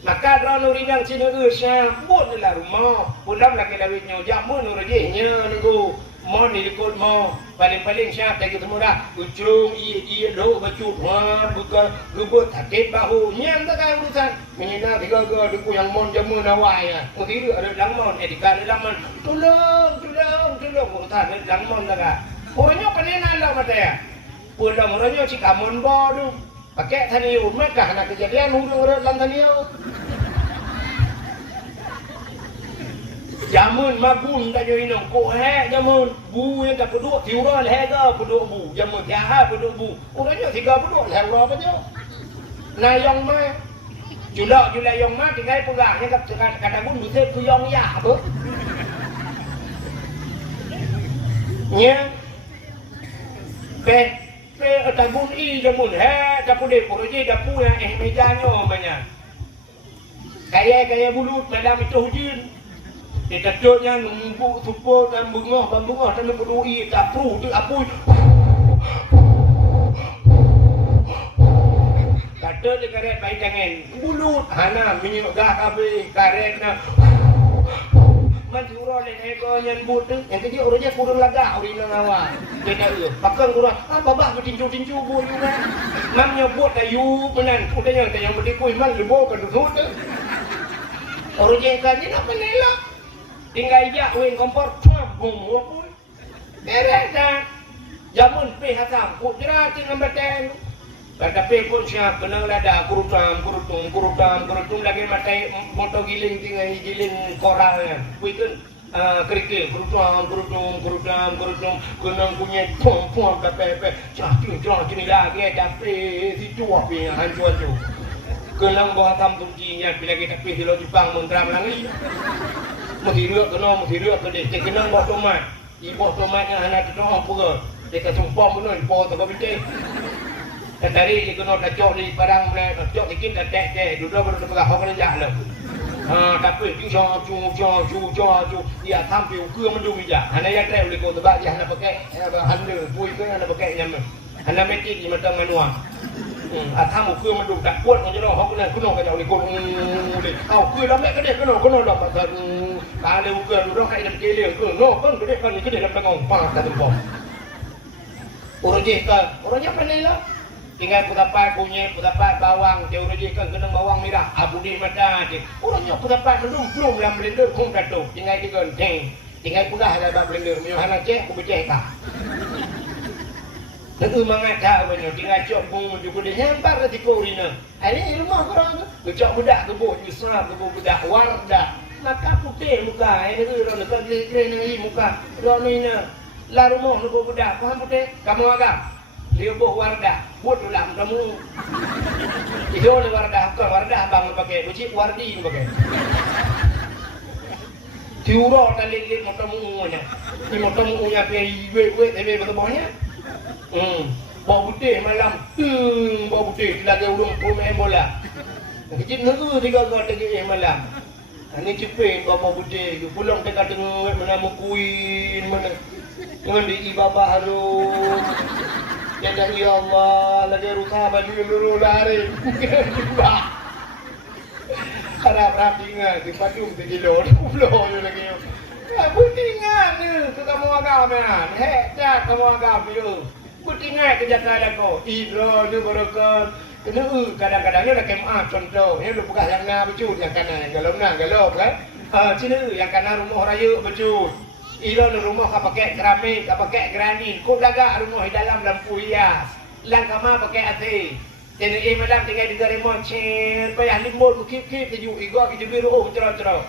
Maka drone urinang sini usah, buat lah rumah. Pulang lagi lawitnya, jamun urajihnya, nunggu. mon ni ikut mau paling-paling siapa kita murah ujung iya do bacut buka gebut sakit bahu nyang tak kan urusan menina tiga duku yang mon jamu nawai ya mesti ada lang mon edika ada lang mon tolong urusan ada lang mon tak kan orangnya panen lah mata ya pulang orangnya si kamon bodoh pakai taniu mereka nak kejadian urut lang taniu jamun magun tak jadi nong kok jamun bu yang tak peduk tiura leh ke peduk bu jamun tiara peduk bu orangnya tiga peduk leh berapa je nah yang mah julak yang mah tinggal pegangnya kata pun bisa tu yang ya apa nya pe tabun i jamun tapi deh proyek dapu yang mejanya banyak kayak bulut madam itu hujin kita caknya numpuk support dan bungah dan berdui tak perlu tu apa kata dia karet baik jangan bulut hana minyak gah kabe karetna manjuro le eko yang but yang kecil orangnya kurang laga ori nang awak dia dah pakang kurang babah bertinju bu juga mam nyebut ayu benan udahnya yang berdikui man lebo kan tu orangnya kan ni apa nela tinggal ijak wing kompor bung pun beres dah jamun pe hatam ku jera tinggal bateng kata pe pun siap kena lada kurutam lagi matai motor giling tinggal giling koralnya weekend kerikil kurutam kena punya pom pe cah ni lagi tapi situ apa yang hancur tu kena bawa tam Turkinya bila kita pergi di Jepang mentram lagi mesti rước ke dia kena buat tomat ibu tomatnya anak tu apa ke dia kata sumpah pun po tak boleh tadi dia kena cok di barang cok dikit dah tek duduk berdekat hok dia lah tapi cu dia tampil ke mendung dia hanya yang terakhir boleh kau tebak dia hanya pakai handle pui ke hanya pakai nyam hanya metik di mata manual tham một cưa mà đục đặt cuộn nó cho nó không cái cứ nó cái đầu này cột để cưa lắm đấy cái để cái nó đọc thật ta đều cưa nó hay làm kia liền cưa nó không cái để cái để làm cái ngồng pa ta từng bỏ orangnya pandai lah tinggal putapai bawang dia orang kan kena bawang merah abudi mata dia orangnya putapai belum dalam blender pun kado tinggal dia tinggal pula ada blender hana cek aku becek tak itu mengata banyak tinggal cok pun juga dia nyambar ke tikurina ini rumah korang tu cok budak kebuk nyusrap kebuk budak warda maka putih muka ini tu orang dekat kiri muka orang ni lah rumah kebuk budak paham putih kamu agak dia buh warda buat dalam kamu itu ni warda bukan warda abang pakai ucip wardi pakai tiura tali motomu nya ni motomu nya pergi we tapi betulnya bau putih malam bau putih lagi urung pemain bola kecil nunggu 3 kali malam ini cepet bau putih pulang dekat tengah mana mukuin mana dengan di ibabah harum ya dah ya Allah lagi rusak balik dulu lari harap ingat di padung di lor pulau lagi putingan ni kamu agama dah kamu agama tu putingan kejataan kau idro ni berokon kena kadang-kadang ni dah kemah contoh ni lu buka yang na becut yang kanan galop kan sini yang kanan rumah raya becut idro ni rumah kau pakai keramik kau pakai granit kau dagang rumah di dalam lampu hias lang kamar pakai AC jadi malam tinggal di remote chen payah limut kip-kip tuju igor kita biru cerah-cerah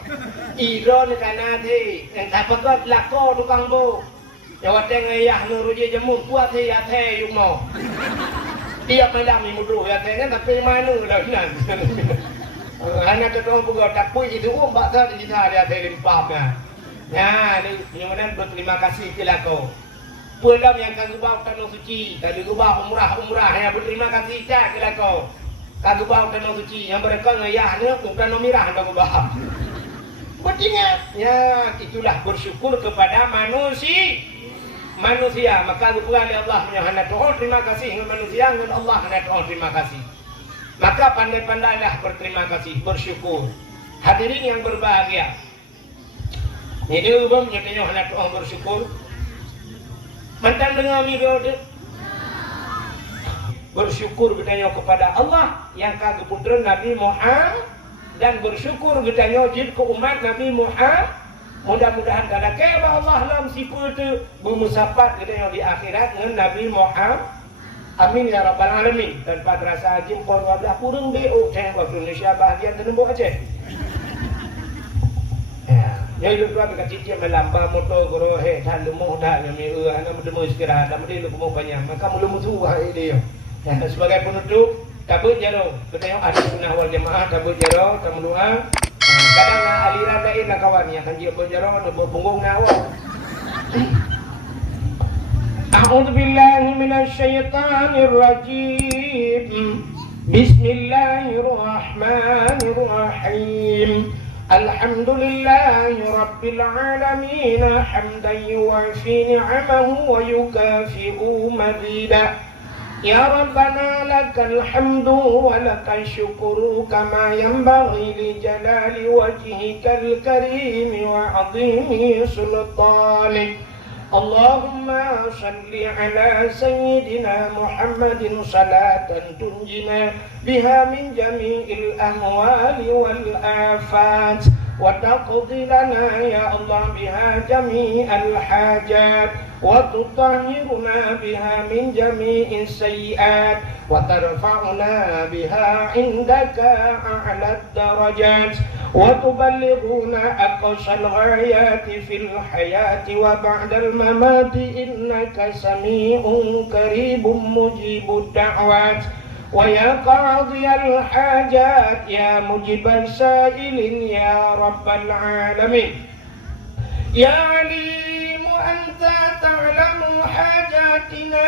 idro ni kanan yang tak pakai lako tukang bo jawab tengah ayah nuruji jemur kuat ya teh yuk mau dia malam ni mudru ya teh kan tapi mana dah nan hanya terus buka takui itu mbak saya di sana dia teh limpahnya ya ni mana berterima kasih kepada kau pulang yang kau bawa tanah suci kau bawa umrah ya berterima kasih kepada kau bawa tanah suci yang mereka ayah ni bukan nomirah kau bawa bertingat ya itulah bersyukur kepada manusia maka bukan Allah menyahana doa terima kasih dengan manusia dengan Allah hanya doa terima kasih maka pandai-pandailah berterima kasih bersyukur hadirin yang berbahagia ini ubah menyatakan hanya doa bersyukur Mantan dengar video dia. Bersyukur katanya kepada Allah yang kagak putra Nabi Muhammad dan bersyukur katanya jid ke umat Nabi Muhammad. Mudah-mudahan kada keba Allah lam sipu tu bermusapat katanya di akhirat dengan Nabi Muhammad. Amin ya rabbal alamin. Tanpa terasa hajim pon wadah kurang BO teng waktu Indonesia bahagian tenembok Aceh. Ya itu tuan kecil melamba motor gorohe dan lemuh dah nyami ana mudemu istirahat dah mudi lu banyak maka mulu mutu hai dia. Dan sebagai penutup kabut jaro katanya ada sunnah wal jamaah kabut jaro tamu doa kadang aliran lain lah kawan yang kan dia jaro nebo punggung nawa. A'udzu billahi minasy syaithanir rajim. Bismillahirrahmanirrahim. Alhamdulillahi rabbil alamin hamdan yuwafi ni'amahu wa yukafi'u mazidah. Ya Rabbana lakal hamdu wa lakal syukuru kama yanbaghi li jalali wajhikal karim wa 'azimi sultanik. Allahumma salli ala sayyidina Muhammadin salatan tunjina biha min jami'il ahwali wal afat wa taqdi lana ya Allah biha jami'al hajat wa tutahhiruna biha min jami'is sayyi'at wa tarfa'una biha indaka a'la darajat wa tuballighuna aqsal ghayati fil hayati wa ba'dal mamati innaka sami'un qaribun mujibud da'wat wa ya qadiyal hajat ya mujibal sa'ilin ya rabbal alamin ya alimu anta ta'lamu hajatina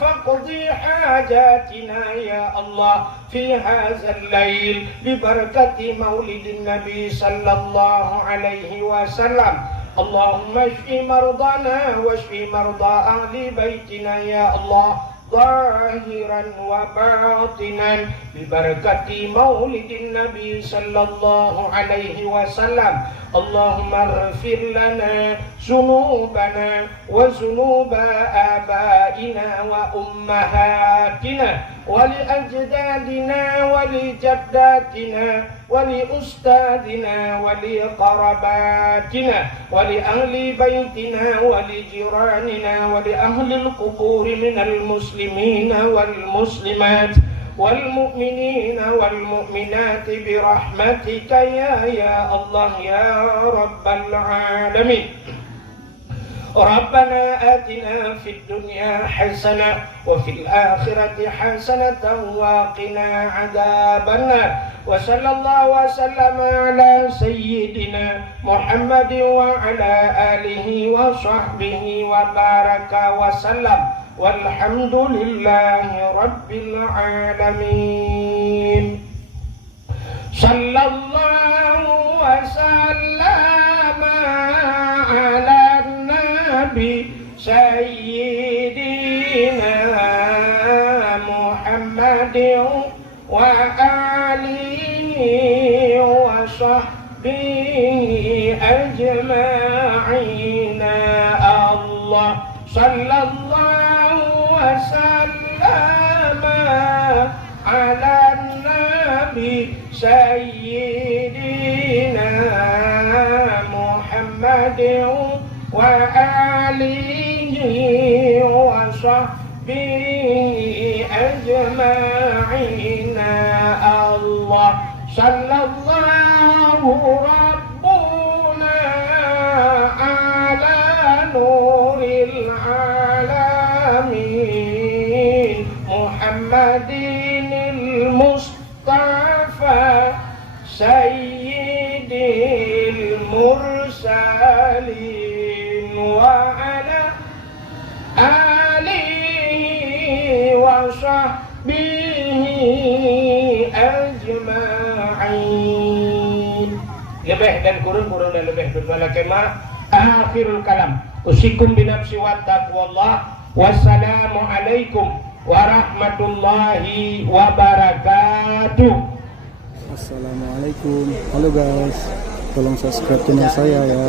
faqdi hajatina ya Allah fi hadzal lail bi barakati maulidin nabi sallallahu alaihi wasallam. Allahumma shfi mardana wa shfi marda ahli baitina ya Allah zahiran wa batinan bi barakati maulidin nabi sallallahu alaihi wasallam. Allahumma ighfir lana dzunubana wa dzunuba abaina wa ummahatina wa li ajdadina wa li jaddatina wa li ustadina wa li qarabatina wa li ahli baitina wa li jiranina wa li ahli al-qubur minal muslimina wal muslimat والمؤمنين والمؤمنات برحمتك يا الله يا رب العالمين. ربنا آتنا في الدنيا حسنة وفي الآخرة حسنة وقنا عذاب النار وصلى الله وسلم على سيدنا محمد وعلى آله وصحبه وبارك وسلم والحمد لله رب العالمين. صلى الله وسلم على النبي سيدنا محمد وآله وصحبه أجمعين. الله صلى الله وسلم على النبي سيدنا محمد وآله وصحبه أجمعين. الله صلى الله ربنا على نور العالمين محمد المصطفى سيد المرسلين وعلى آله وصحبه أجمعين. Lebih dan kurang dan lebih berdoa kemah. Akhirul kalam. Usikum binafsi wa taqwallah. Wassalamualaikum warahmatullahi wabarakatuh. Assalamualaikum. Halo guys, tolong subscribe channel saya ya.